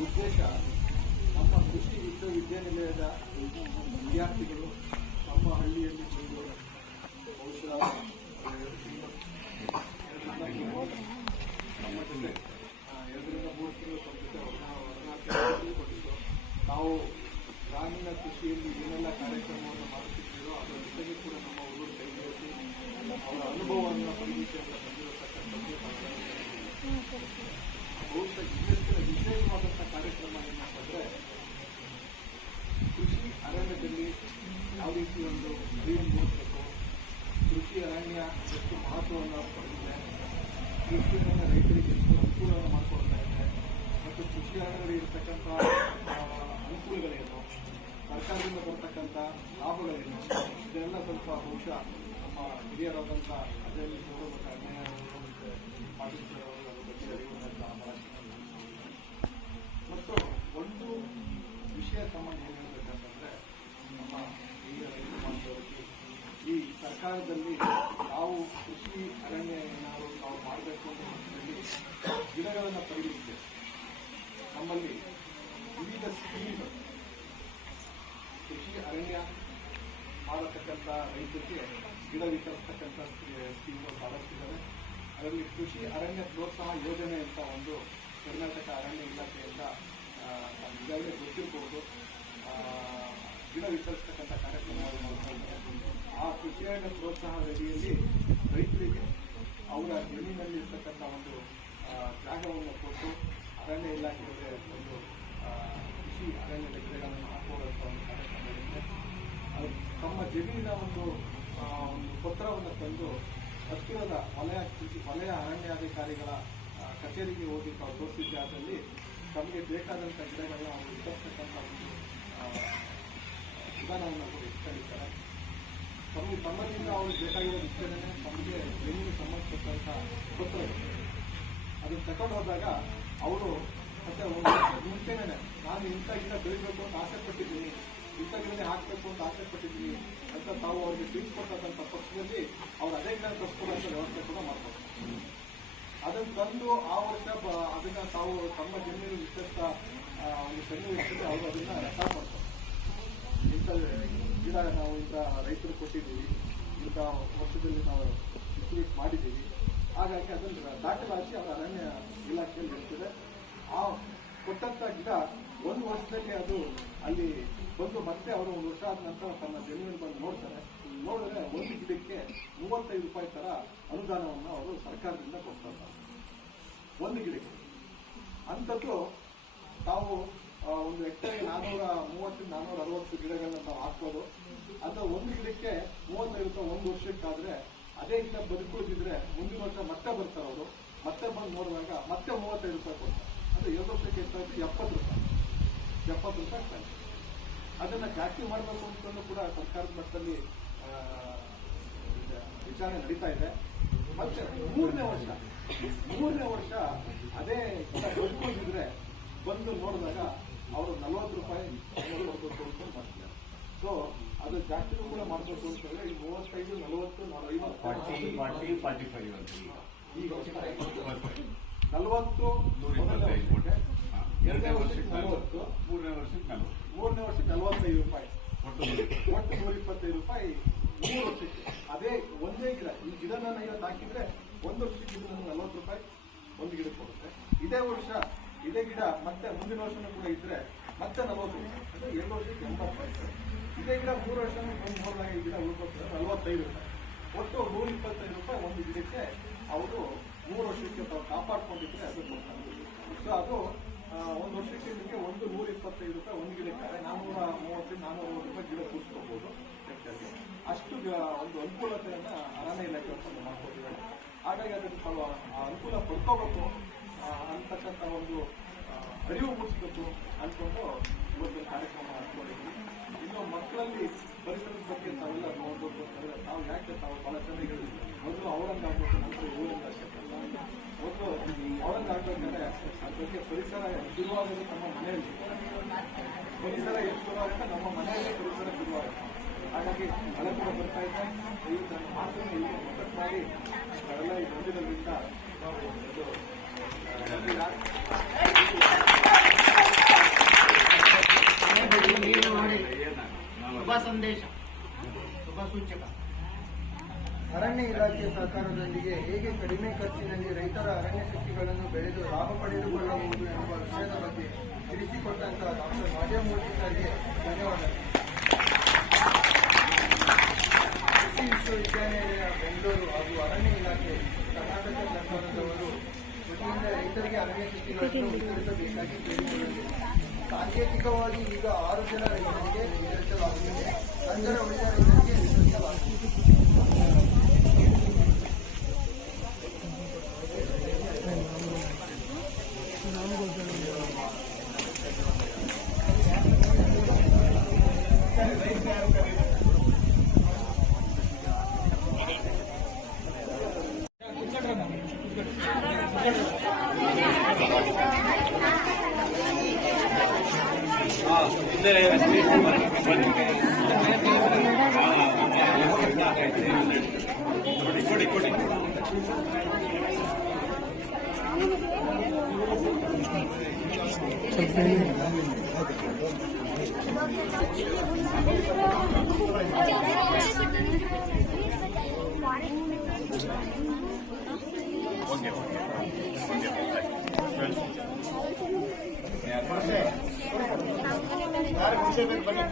ಉದ್ದೇಶ ನಮ್ಮ ಕೃಷಿ ವಿಶ್ವವಿದ್ಯಾನಿಲಯದ ವಿದ್ಯಾರ್ಥಿಗಳು ನಮ್ಮ ಹಳ್ಳಿಯಲ್ಲಿ ಬಹುಶಃ ನಮ್ಮ ಜೊತೆ 2 ರಿಂದ 3 ತಿಂಗಳು ಕೊಟ್ಟಿದ್ದು. ನಾವು ಗ್ರಾಮೀಣ ಕೃಷಿಯಲ್ಲಿ ಏನೆಲ್ಲ ಕಾರ್ಯಕ್ರಮವನ್ನು ಮಾಡುತ್ತಿದ್ದೀರೋ ಅದರ ಜೊತೆಗೆ ಕೂಡ ನಮ್ಮ ಹುಡುಗರು ಕೈಗೊಳಿಸಿ ಅವರ ಅನುಭವವನ್ನು ಪಡೆಯುತ್ತೆ ಅಂತ ಬಂದಿರತಕ್ಕಂಥದ್ದು ಬಹುಶಃ ಇವತ್ತಿನ ವಿಶೇಷವಾದಂಥ ಕಾರ್ಯಕ್ರಮ ಏನಂತಂದ್ರೆ, ಕೃಷಿ ಅರಣ್ಯದಲ್ಲಿ ಯಾವ ರೀತಿ ಒಂದು ಅರಿವು ಮೂಡಿಸಬೇಕು, ಕೃಷಿ ಅರಣ್ಯ ಎಷ್ಟು ಮಹತ್ವವನ್ನು ಪಡೆದಿದೆ, ಕೃಷಿಯನ್ನು ರೈತರಿಗೆ ಎಷ್ಟು ಅನುಕೂಲವನ್ನು ಮಾಡಿಕೊಡ್ತಾ ಇದೆ, ಮತ್ತು ಕೃಷಿ ಅರಣ್ಯದಲ್ಲಿ ಇರತಕ್ಕಂಥ ಅನುಕೂಲಗಳೇನು, ಸರ್ಕಾರದಿಂದ ಬರ್ತಕ್ಕಂಥ ಲಾಭಗಳೇನು, ಇದೆಲ್ಲ ಸ್ವಲ್ಪ ಬಹುಶಃ ನಮ್ಮ ಹಿರಿಯರಾದಂಥ ಅಜಯ್ ಮಿಶ್ರ ಮತ್ತು ಅನ್ಯಾಯ ಪಾಟೀಲ್ ಅವರು ಅದರ ಬಗ್ಗೆ ಅರಿವನ್ನು ಮತ್ತು ಒಂದು ವಿಷಯ ತಮ್ಮನ್ನು ಏನು ಹೇಳಬೇಕಂತಂದ್ರೆ, ನಮ್ಮ ಹಿರಿಯ ರೈತ ಬಾಂಧವರಿಗೆ ಈ ಸರ್ಕಾರದಲ್ಲಿ ನಾವು ಕೃಷಿ ಅರಣ್ಯ ಏನಾದರೂ ನಾವು ಮಾಡಬೇಕು ಅನ್ನೋ ಮಟ್ಟದಲ್ಲಿ ಗಿಡಗಳನ್ನು ಪಡೆಯುತ್ತೆ. ನಮ್ಮಲ್ಲಿ ವಿವಿಧ ಸ್ಕೀಮ್ ಕೃಷಿ ಅರಣ್ಯ ಮಾಡತಕ್ಕಂಥ ರೈತರಿಗೆ ಗಿಡ ವಿತರಿಸ್ತಕ್ಕಂಥ ಸ್ಕೀಮ್ಗಳು ಸಾಧಿಸಿದ್ದಾರೆ. ಅದರಲ್ಲಿ ಕೃಷಿ ಅರಣ್ಯ ಪ್ರೋತ್ಸಾಹ ಯೋಜನೆ ಅಂತ ಒಂದು ಕರ್ನಾಟಕ ಅರಣ್ಯ ಇಲಾಖೆಯಿಂದ ಈಗಾಗಲೇ ಗೊತ್ತಿರಬಹುದು. ಗಿಡ ವಿತರಿಸ್ತಕ್ಕಂಥ ಕಾರ್ಯಕ್ರಮವನ್ನು ಮಾಡ್ತಾರೆ. ಆ ಕೃಷಿಯನ್ನು ಪ್ರೋತ್ಸಾಹ ಅಡಿಯಲ್ಲಿ ರೈತರಿಗೆ ಅವರ ಜಮೀನಲ್ಲಿ ಇರ್ತಕ್ಕಂಥ ಒಂದು ಜಾಗವನ್ನು ಕೊಟ್ಟು ಅರಣ್ಯ ಇಲಾಖೆಗೆ ಒಂದು ಕೃಷಿ ಅರಣ್ಯದ ಗಿಡಗಳನ್ನು ಹಾಕುವಂಥ ಒಂದು ಕಾರ್ಯಕ್ರಮ ಇರುತ್ತೆ. ಅದು ತಮ್ಮ ಜಮೀನಿನ ಒಂದು ಪತ್ರವನ್ನು ತಂದು ಹತ್ತಿರದ ವಲಯ ಅರಣ್ಯಾಧಿಕಾರಿಗಳ ಕಚೇರಿಗೆ ಹೋಗಿ ತಾವು ತೋರಿಸಿದ್ದಾದಲ್ಲಿ ತಮಗೆ ಬೇಕಾದಂಥ ಗಿಡಗಳನ್ನ ಅವರು ವಿತರಿಸ್ತಕ್ಕಂಥ ಒಂದು ವಿಧಾನವನ್ನು ಅವರು ಇಟ್ಕೊಂಡಿದ್ದಾರೆ. ತಮ್ಮದಿಂದ ಅವ್ರಿಗೆ ಬೇಕಾಗಿರೋ ವಿಚಾರಣೆ ತಮಗೆ ಜಮೀನಿಗೆ ಸಂಬಂಧಪಟ್ಟಂಥ ಪತ್ರ ಅದನ್ನು ತಗೊಂಡು ಹೋದಾಗ ಅವರು ಮತ್ತೆ ಮುಂಚೆನೇ ನಾನು ಇಂಥ ಗಿಡ ಬೆಳಿಬೇಕು ಅಂತ ಆಸೆ ಪಟ್ಟಿದ್ದೀನಿ, ಇಂಥ ಗಿಡನೇ ಹಾಕಬೇಕು ಅಂತ ಆಸೆ ಪಟ್ಟಿದ್ದೀನಿ ಅಂತ ತಾವು ಅವ್ರಿಗೆ ತಿಳಿಸ್ಕೊಟ್ಟಂಥ ಪಕ್ಷದಲ್ಲಿ ಅವ್ರು ಅದೇ ಗಿಡ ತರಿಸ್ಕೊಳ್ಳೋಂಥ ವ್ಯವಸ್ಥೆ ಕೂಡ ಮಾಡ್ತಾರೆ. ಅದನ್ನು ತಂದು ಆ ವರ್ಷ ಅದನ್ನ ತಾವು ತಮ್ಮ ಜಮೀನು ವಿಸ್ತರಿಸ್ತಾ ಒಂದು ಸನ್ನಿವೇಶದಲ್ಲಿ ಅವರು ಅದನ್ನ ರೆಕಾರ್ಡ್ ಮಾಡ್ತಾರೆ. ಇಂಥ ಗಿಡ ನಾವು ಇಂಥ ರೈತರು ಕೊಟ್ಟಿದ್ದೀವಿ, ಇಂಥ ವರ್ಷದಲ್ಲಿ ನಾವು ಡಿಸ್ಟ್ರಿಬ್ಯೂಟ್ ಮಾಡಿದ್ದೀವಿ, ಹಾಗಾಗಿ ಅದನ್ನು ದಾಖಲಾತಿ ಅವರ ಅರಣ್ಯ ಇಲಾಖೆಯಲ್ಲಿ ಇರ್ತದೆ. ಆ ಕೊಟ್ಟಂತ ಗಿಡ ಒಂದು ವರ್ಷದಲ್ಲಿ ಅದು ಅಲ್ಲಿ ಬಂದು ಮತ್ತೆ ಅವರು ಒಂದು ವರ್ಷ ಆದ ನಂತರ ತಮ್ಮ ಜಮೀನು ಬಂದು ನೋಡ್ತಾರೆ. ನೋಡಿದ್ರೆ ಒಂದು ಗಿಡಕ್ಕೆ 35 ರೂಪಾಯಿ ತರ ಅನುದಾನವನ್ನು ಅವರು ಸರ್ಕಾರದಿಂದ ಕೊಡ್ತಾರೆ ಒಂದು ಗಿಡಕ್ಕೆ. ಅಂಥದ್ದು ತಾವು ಒಂದು ಹೆಕ್ಟರ್ಗೆ 430-460 ಗಿಡಗಳನ್ನ ತಾವು ಹಾಕ್ಬೋದು. ಅದು ಒಂದು ಗಿಡಕ್ಕೆ 35 ರೂಪಾಯಿ ಒಂದು ವರ್ಷಕ್ಕಾದ್ರೆ ಅದೇ ಗಿಡ ಬದುಕುಳಿದಿದ್ರೆ ಮುಂದಿನ ವರ್ಷ ಮತ್ತೆ ಬರ್ತಾರೆ ಅವರು. ಮತ್ತೆ ಬಂದು ನೋಡುವಾಗ ಮತ್ತೆ 35 ರೂಪಾಯಿ ಕೊಡ್ತಾರೆ. ಅಂದ್ರೆ 2 ವರ್ಷಕ್ಕೆ ಎಷ್ಟಾಯ್ತು? 70 ರೂಪಾಯಿ. ಅದನ್ನ ಜಾಸ್ತಿ ಮಾಡಬೇಕು ಅಂತಲೂ ಕೂಡ ಸರ್ಕಾರದ ಮಟ್ಟದಲ್ಲಿ ವಿಚಾರಣೆ ನಡೀತಾ ಇದೆ. ಮತ್ತೆ ಮೂರನೇ ವರ್ಷ ಅದೇ ಬದುಕುಳಿದಿದ್ರೆ ಬಂದು ನೋಡಿದಾಗ ಅವರು 40 ರೂಪಾಯಿ ಕೊಡಬೇಕು ಅಂತ ಮಾಡ್ತಾರೆ. ಸೊ ಅದು ಜಾಸ್ತಿನೂ ಕೂಡ ಮಾಡಬೇಕು ಅಂತ ಹೇಳಿದ್ರೆ ಈ 35, 40, 50, 40, 2ನೇ ವರ್ಷಕ್ಕೆ 40, ಮೂರನೇ ವರ್ಷಕ್ಕೆ 45 ರೂಪಾಯಿ, ಒಟ್ಟು 125 ರೂಪಾಯಿ 3 ವರ್ಷಕ್ಕೆ. ಅದೇ ಒಂದೇ ಗಿಡ, ಈ ಗಿಡನ ಇವತ್ತು ಹಾಕಿದ್ರೆ ಒಂದು ವರ್ಷಕ್ಕೆ ಇದು ನನಗೆ 40 ರೂಪಾಯಿ ಒಂದು ಗಿಡ ಕೊಡುತ್ತೆ. ಇದೇ ಗಿಡ ಮತ್ತೆ ಮುಂದಿನ ವರ್ಷನೂ ಕೂಡ ಇದ್ರೆ ಮತ್ತೆ 40 ರೂಪಾಯಿ, ಅಂದ್ರೆ 2 ವರ್ಷಕ್ಕೆ 80 ರೂಪಾಯಿ. ಇದೇ ಗಿಡ 3 ವರ್ಷನೂ ಒಂದು ಹೋದಾಗ ಈ ಗಿಡ ಉಳ್ಕೊತಾರೆ 45 ರೂಪಾಯಿ. ಒಟ್ಟು 125 ರೂಪಾಯಿ ಒಂದು ಗಿಡಕ್ಕೆ ಅವರು 3 ವರ್ಷಕ್ಕೆ ತಾವು ಕಾಪಾಡ್ಕೊಂಡಿದ್ರೆ ಅದು ಕೊಡ್ತಾರೆ. ಸೊ ಅದು ಒಂದು ವರ್ಷಕ್ಕೆ ನಿಮಗೆ 125 ರೂಪಾಯಿ ಒಂದು ಗಿಡಕ್ಕೆ 430-440 ರೂಪಾಯಿ ಗಿಡ ಕೂರಿಸ್ಕೋಬಹುದು ಹೆಕ್ಟರ್ಗೆ. ಅಷ್ಟು ಒಂದು ಅನುಕೂಲತೆಯನ್ನ ಅರಣ್ಯ ಇಲಾಖೆ ಮಾಡ್ಕೊಟ್ಟಿದ್ದಾರೆ. ಹಾಗಾಗಿ ಅದಕ್ಕೆ ತಾವು ಅನುಕೂಲ ಪಡ್ಕೋಬೇಕು ಅಂತಕ್ಕಂಥ ಒಂದು ಅರಿವು ಮೂಡಿಸಬೇಕು ಅಂದ್ಕೊಂಡು ಇವತ್ತು ಕಾರ್ಯಕ್ರಮ ಮಾಡ್ಕೊಂಡಿದ್ವಿ. ಇನ್ನು ಮಕ್ಕಳಲ್ಲಿ ಪರಿಸರದ ಬಗ್ಗೆ ತಾವೆಲ್ಲ ನೋಡ್ಬೇಕು ಅಂತಂದ್ರೆ ತಾವು ಯಾಕೆ ತಾವು ಬಹಳ ಚೆನ್ನಾಗಿ ಹೇಳಿದ್ವಿ. ಮೊದಲು ಔರಂಗಾಗ್ಬೇಕು, ನಂತರ ಊರಂಗಾಗ್ಬೇಕು. ಮೊದಲು ಔರಂಗಾಗ್ಬೇಕಂದ್ರೆ ಅದ್ರ ಬಗ್ಗೆ ಪರಿಸರ ಶುರುವಾಗೋದು ನಮ್ಮ ಮನೆಯಲ್ಲಿ. ಪರಿಸರ ಎಷ್ಟು ಶುರುವಾಗುತ್ತೆ? ನಮ್ಮ ಮನೆಯಲ್ಲೇ ಪರಿಸರ ಶುರುವಾಗುತ್ತೆ. ಹಾಗಾಗಿ ಮಳೆ ಕೂಡ ಬರ್ತಾ ಇದೆ. ಇವತ್ತು ನನ್ನ ಮಾತನ್ನು ಇಲ್ಲಿ ಒತ್ತಟ್ಟು ಮಾಡಿ ನಾವೆಲ್ಲ ಈ ಮಂದಿರದಿಂದ ಶುಭ ಸಂದೇಶ, ಶುಭ ಸೂಚಕ. ಅರಣ್ಯ ಇಲಾಖೆ ಸಹಕಾರದೊಂದಿಗೆ ಹೇಗೆ ಕಡಿಮೆ ಖರ್ಚಿನಲ್ಲಿ ರೈತರ ಅರಣ್ಯ ಸಸಿಗಳನ್ನು ಬೆಳೆದು ಲಾಭ ಪಡೆದುಕೊಳ್ಳಬಹುದು ಎಂಬ ವಿಷಯದ ಬಗ್ಗೆ ತಿಳಿಸಿಕೊಟ್ಟಂತಹ ಡಾಕ್ಟರ್ ಮಾದೇವಮೂರ್ತಿ ಸರ್ಗೆ ಧನ್ಯವಾದಗಳು. ಕೃಷಿ ವಿಶ್ವವಿದ್ಯಾನಿಲಯ ಬೆಂಗಳೂರು ಹಾಗೂ ಅರಣ್ಯ ಇಲಾಖೆ ಕರ್ನಾಟಕ ಸರ್ಕಾರದವರು ವತಿಯಿಂದ ರೈತರಿಗೆ ಅರಣ್ಯ ಸಸಿಗಳನ್ನು ವಿತರಿಸಬೇಕಾಗಿ ಕೇಳಿಕೊಳ್ಳುತ್ತದೆ. ಸಾಂಕೇತಿಕವಾಗಿ ಈಗ 6 ಜನ ರೈತರಿಗೆ ವಿತರಿಸಲಾಗುತ್ತದೆ. ನಂತರ ಉಳಿದ ರೈತರಿಗೆ ವಿತರಿಸಲಾಗುತ್ತದೆ. ಯಾರು ವಿಷಯ ಬೇಕು ಬನ್ನಿ.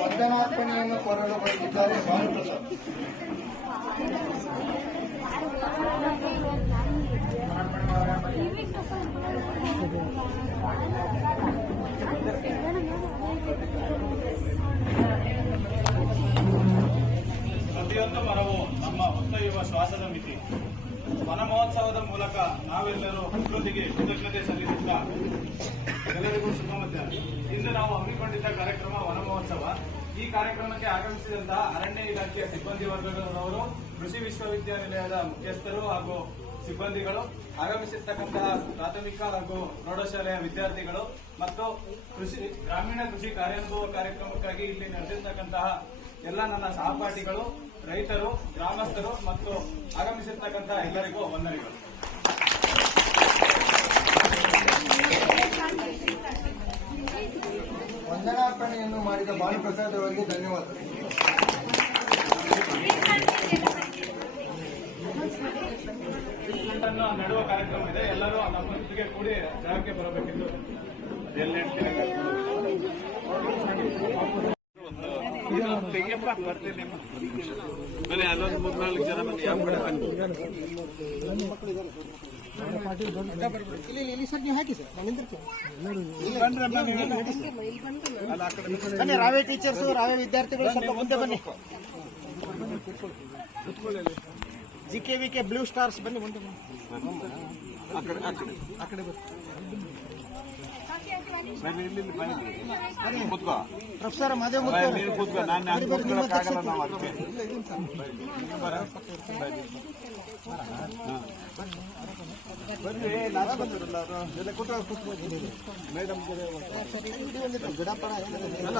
ವಂದನಾರ್ಪಣೆಯನ್ನು ಕೊರಲು ಬರೆದಿದ್ದಾರೆ ಭಾನುಪ್ರಸಾದ್. ಪ್ರತಿಯೊಂದು ಮರವು ನಮ್ಮ ಹೊತ್ತೊಯ್ಯುವ ಶ್ವಾಸದ ಮಿತಿ. ವನ ಮಹೋತ್ಸವದ ಮೂಲಕ ನಾವೆಲ್ಲರೂ ಪ್ರಕೃತಿಗೆ ಕೃತಜ್ಞತೆ ಸಲ್ಲಿಸುತ್ತಾ ಎಲ್ಲರಿಗೂ ಶುಭ ಮಧ್ಯಾಹ್ನ. ಇಂದು ನಾವು ಹಮ್ಮಿಕೊಂಡಿದ್ದ ಕಾರ್ಯಕ್ರಮ ವನ ಮಹೋತ್ಸವ. ಈ ಕಾರ್ಯಕ್ರಮಕ್ಕೆ ಆಗಮಿಸಿದಂತಹ ಅರಣ್ಯ ಇಲಾಖೆಯ ಸಿಬ್ಬಂದಿ ವರ್ಗದವರು, ಕೃಷಿ ವಿಶ್ವವಿದ್ಯಾನಿಲಯದ ಮುಖ್ಯಸ್ಥರು ಹಾಗೂ ಸಿಬ್ಬಂದಿಗಳು, ಆಗಮಿಸಿರ್ತಕ್ಕಂತಹ ಪ್ರಾಥಮಿಕ ಹಾಗೂ ಪ್ರೌಢಶಾಲೆಯ ವಿದ್ಯಾರ್ಥಿಗಳು ಮತ್ತು ಗ್ರಾಮೀಣ ಕೃಷಿ ಕಾರ್ಯಾನುಭವ ಕಾರ್ಯಕ್ರಮಕ್ಕಾಗಿ ಇಲ್ಲಿ ನಡೆದಿರ್ತಕ್ಕಂತಹ ಎಲ್ಲ ನನ್ನ ಸಹಪಾಠಿಗಳು, ರೈತರು, ಗ್ರಾಮಸ್ಥರು ಮತ್ತು ಆಗಮಿಸಿರ್ತಕ್ಕಂತಹ ಎಲ್ಲರಿಗೂ ವಂದನೆಗಳು. ವಂದನಾರ್ಪಣೆಯನ್ನು ಮಾಡಿದ ಭಾನುಪ್ರಸಾದ್ ಅವರಿಗೆ ಧನ್ಯವಾದಗಳು. ನಡುವ ಕಾರ್ಯಕ್ರಮ ಇದೆ. ಎಲ್ಲರೂ ನಮ್ಮ ಜೊತೆಗೆ ಕೂಡಿ ಜಾಗಕ್ಕೆ ಬರಬೇಕೆಂದು ಬನ್ನಿ. ಅಲ್ಲೊಂದು 3-4 ಜನ ಬನ್ನಿ. ಯಾವ ಕಡೆ ಬನ್ನಿ. ಇಲ್ಲಿ ಸರ್ ನೀವು ಹಾಕಿ ಸರ್, ನಾವು ನಿಂತಿರ್ತೀವಿ. ಬನ್ನಿ, ರಾವೇ ಟೀಚರ್ಸು, ರಾವೇ ವಿದ್ಯಾರ್ಥಿಗಳು ಸ್ವಲ್ಪ ಮುಂದೆ ಬನ್ನಿ. GKVK ಬ್ಲೂ ಸ್ಟಾರ್ಸ್ ಬನ್ನಿ ಮುಂದೆ ಬನ್ನಿ. ಆ ಕಡೆ ಪ್ರೊಫೆಸರ್ ಮಾದೇವ್ ಮೇಡಮ್ ಗಿಡಪಡ ಅಲ್ಲ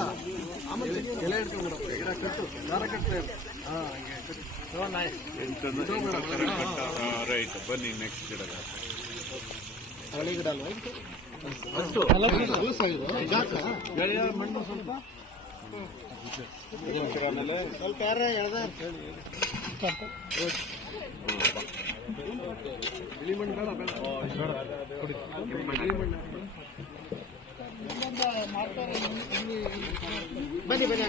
ಎಲೆ ಹಿಡ್ಕೊಂಡ್ಬಿಡಪ್ಪ, ಗಿಡ ಕಟ್ಟು, ದಾರ ಕಟ್ಟು. ರೈಟ್, ಬನ್ನಿ. ನೆಕ್ಸ್ಟ್ ಗಿಡ ಹಳೆ ಗಿಡ ಅಲ್ವಾ ಇದು? ಮಣ್ಣು ಸ್ವಲ್ಪ ಯಾರ ಎಳ್ದ ಇಳಿ ಮಣ್ಣು ಬೇಡ ಬನ್ನಿ ಬನ್ನಿ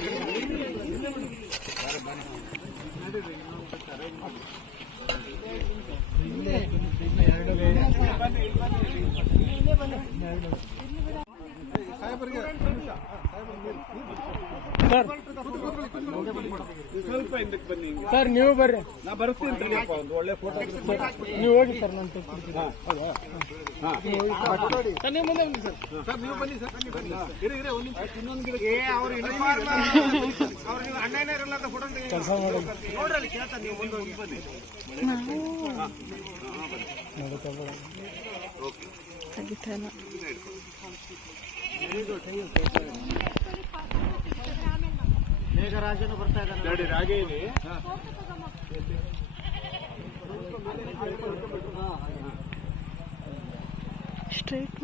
ಆ ಕಡೆ ಸ್ವಲ್ಪ ಹಿಂದಕ್ಕೆ ಬನ್ನಿ ಸರ್. ನೀವು ಬರ್ರಿ, ನಾ ಬರ್ತೀನಿ. ಒಂದು ಒಳ್ಳೆ ಫೋಟೋ ನೀವು ಹೋಗಿ ಸರ್. ನಾನು ಸರ್ ನೀವು ಮುಂದೆ ಬನ್ನಿ ಸರ್. ಸರ್, ನೀವು ಬನ್ನಿ ಸರ್. ಇರಿ ಒಂದು ನಿಮಿಷ. ಇನ್ನೊಂದು ಗಿಡ ಅವ್ರು ನೀವು ಅಣ್ಣನೇ ಇರಲ್ಲ ಫೋಟೋ ಕೆಲಸ ಮಾಡಿ ನೋಡ್ರಿ, ಅಲ್ಲಿ ಕೇಳ್ತಾರೆ. ನೀವು ಮುಂದೆ ಹೋಗಿ ಬನ್ನಿ. ಮೇಘರಾಜನು ಬರ್ತಾ ಇದ್ದಾರೆ ನೋಡಿ. ರಾಗೆ ಇದೆ. ಸ್ಟ್ರೈಟ್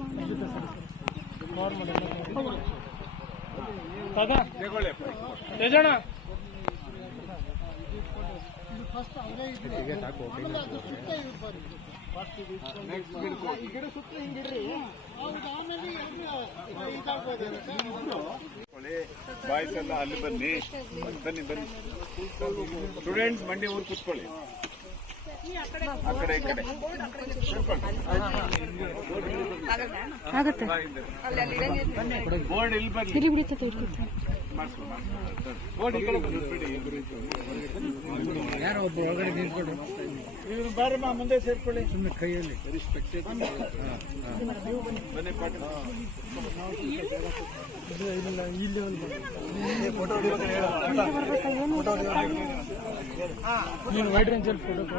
ಬಾಯ್ಸ್ ಎಲ್ಲ ಅಲ್ಲಿ ಬನ್ನಿ. ಬನ್ನಿ ಬನ್ನಿ ಸ್ಟೂಡೆಂಟ್ಸ್, ಮಂಡಿ ಊರು ಕೂತ್ಕೊಳ್ಳಿ. ಆ ಕಡೆ ಈ ಕಡೆ ಆಗತ್ತೆ. ಬೋರ್ಡ್ ಇಲ್ಲಿ ಬನ್ನಿ. ಇಲ್ಲಿ ಬಿಡುತ್ತೆ. ಬೋರ್ಡ್ ಈ ಕಡೆ ಬಿಡಿ. ಯಾರೋ ಒಬ್ಬರು ಒಳಗಡೆ ನಿಂತ್ಕೊಡ್ರಿ. ಬಾರಮ್ಮ ಮುಂದೆ ಸೇರ್ಕೊಳ್ಳಿ. ಸುಮ್ಮನೆ ಕೈಯಲ್ಲಿ ನೀನು ವೈಡ್ ರೇಂಜಲ್ಲಿ ಫೋಟೋ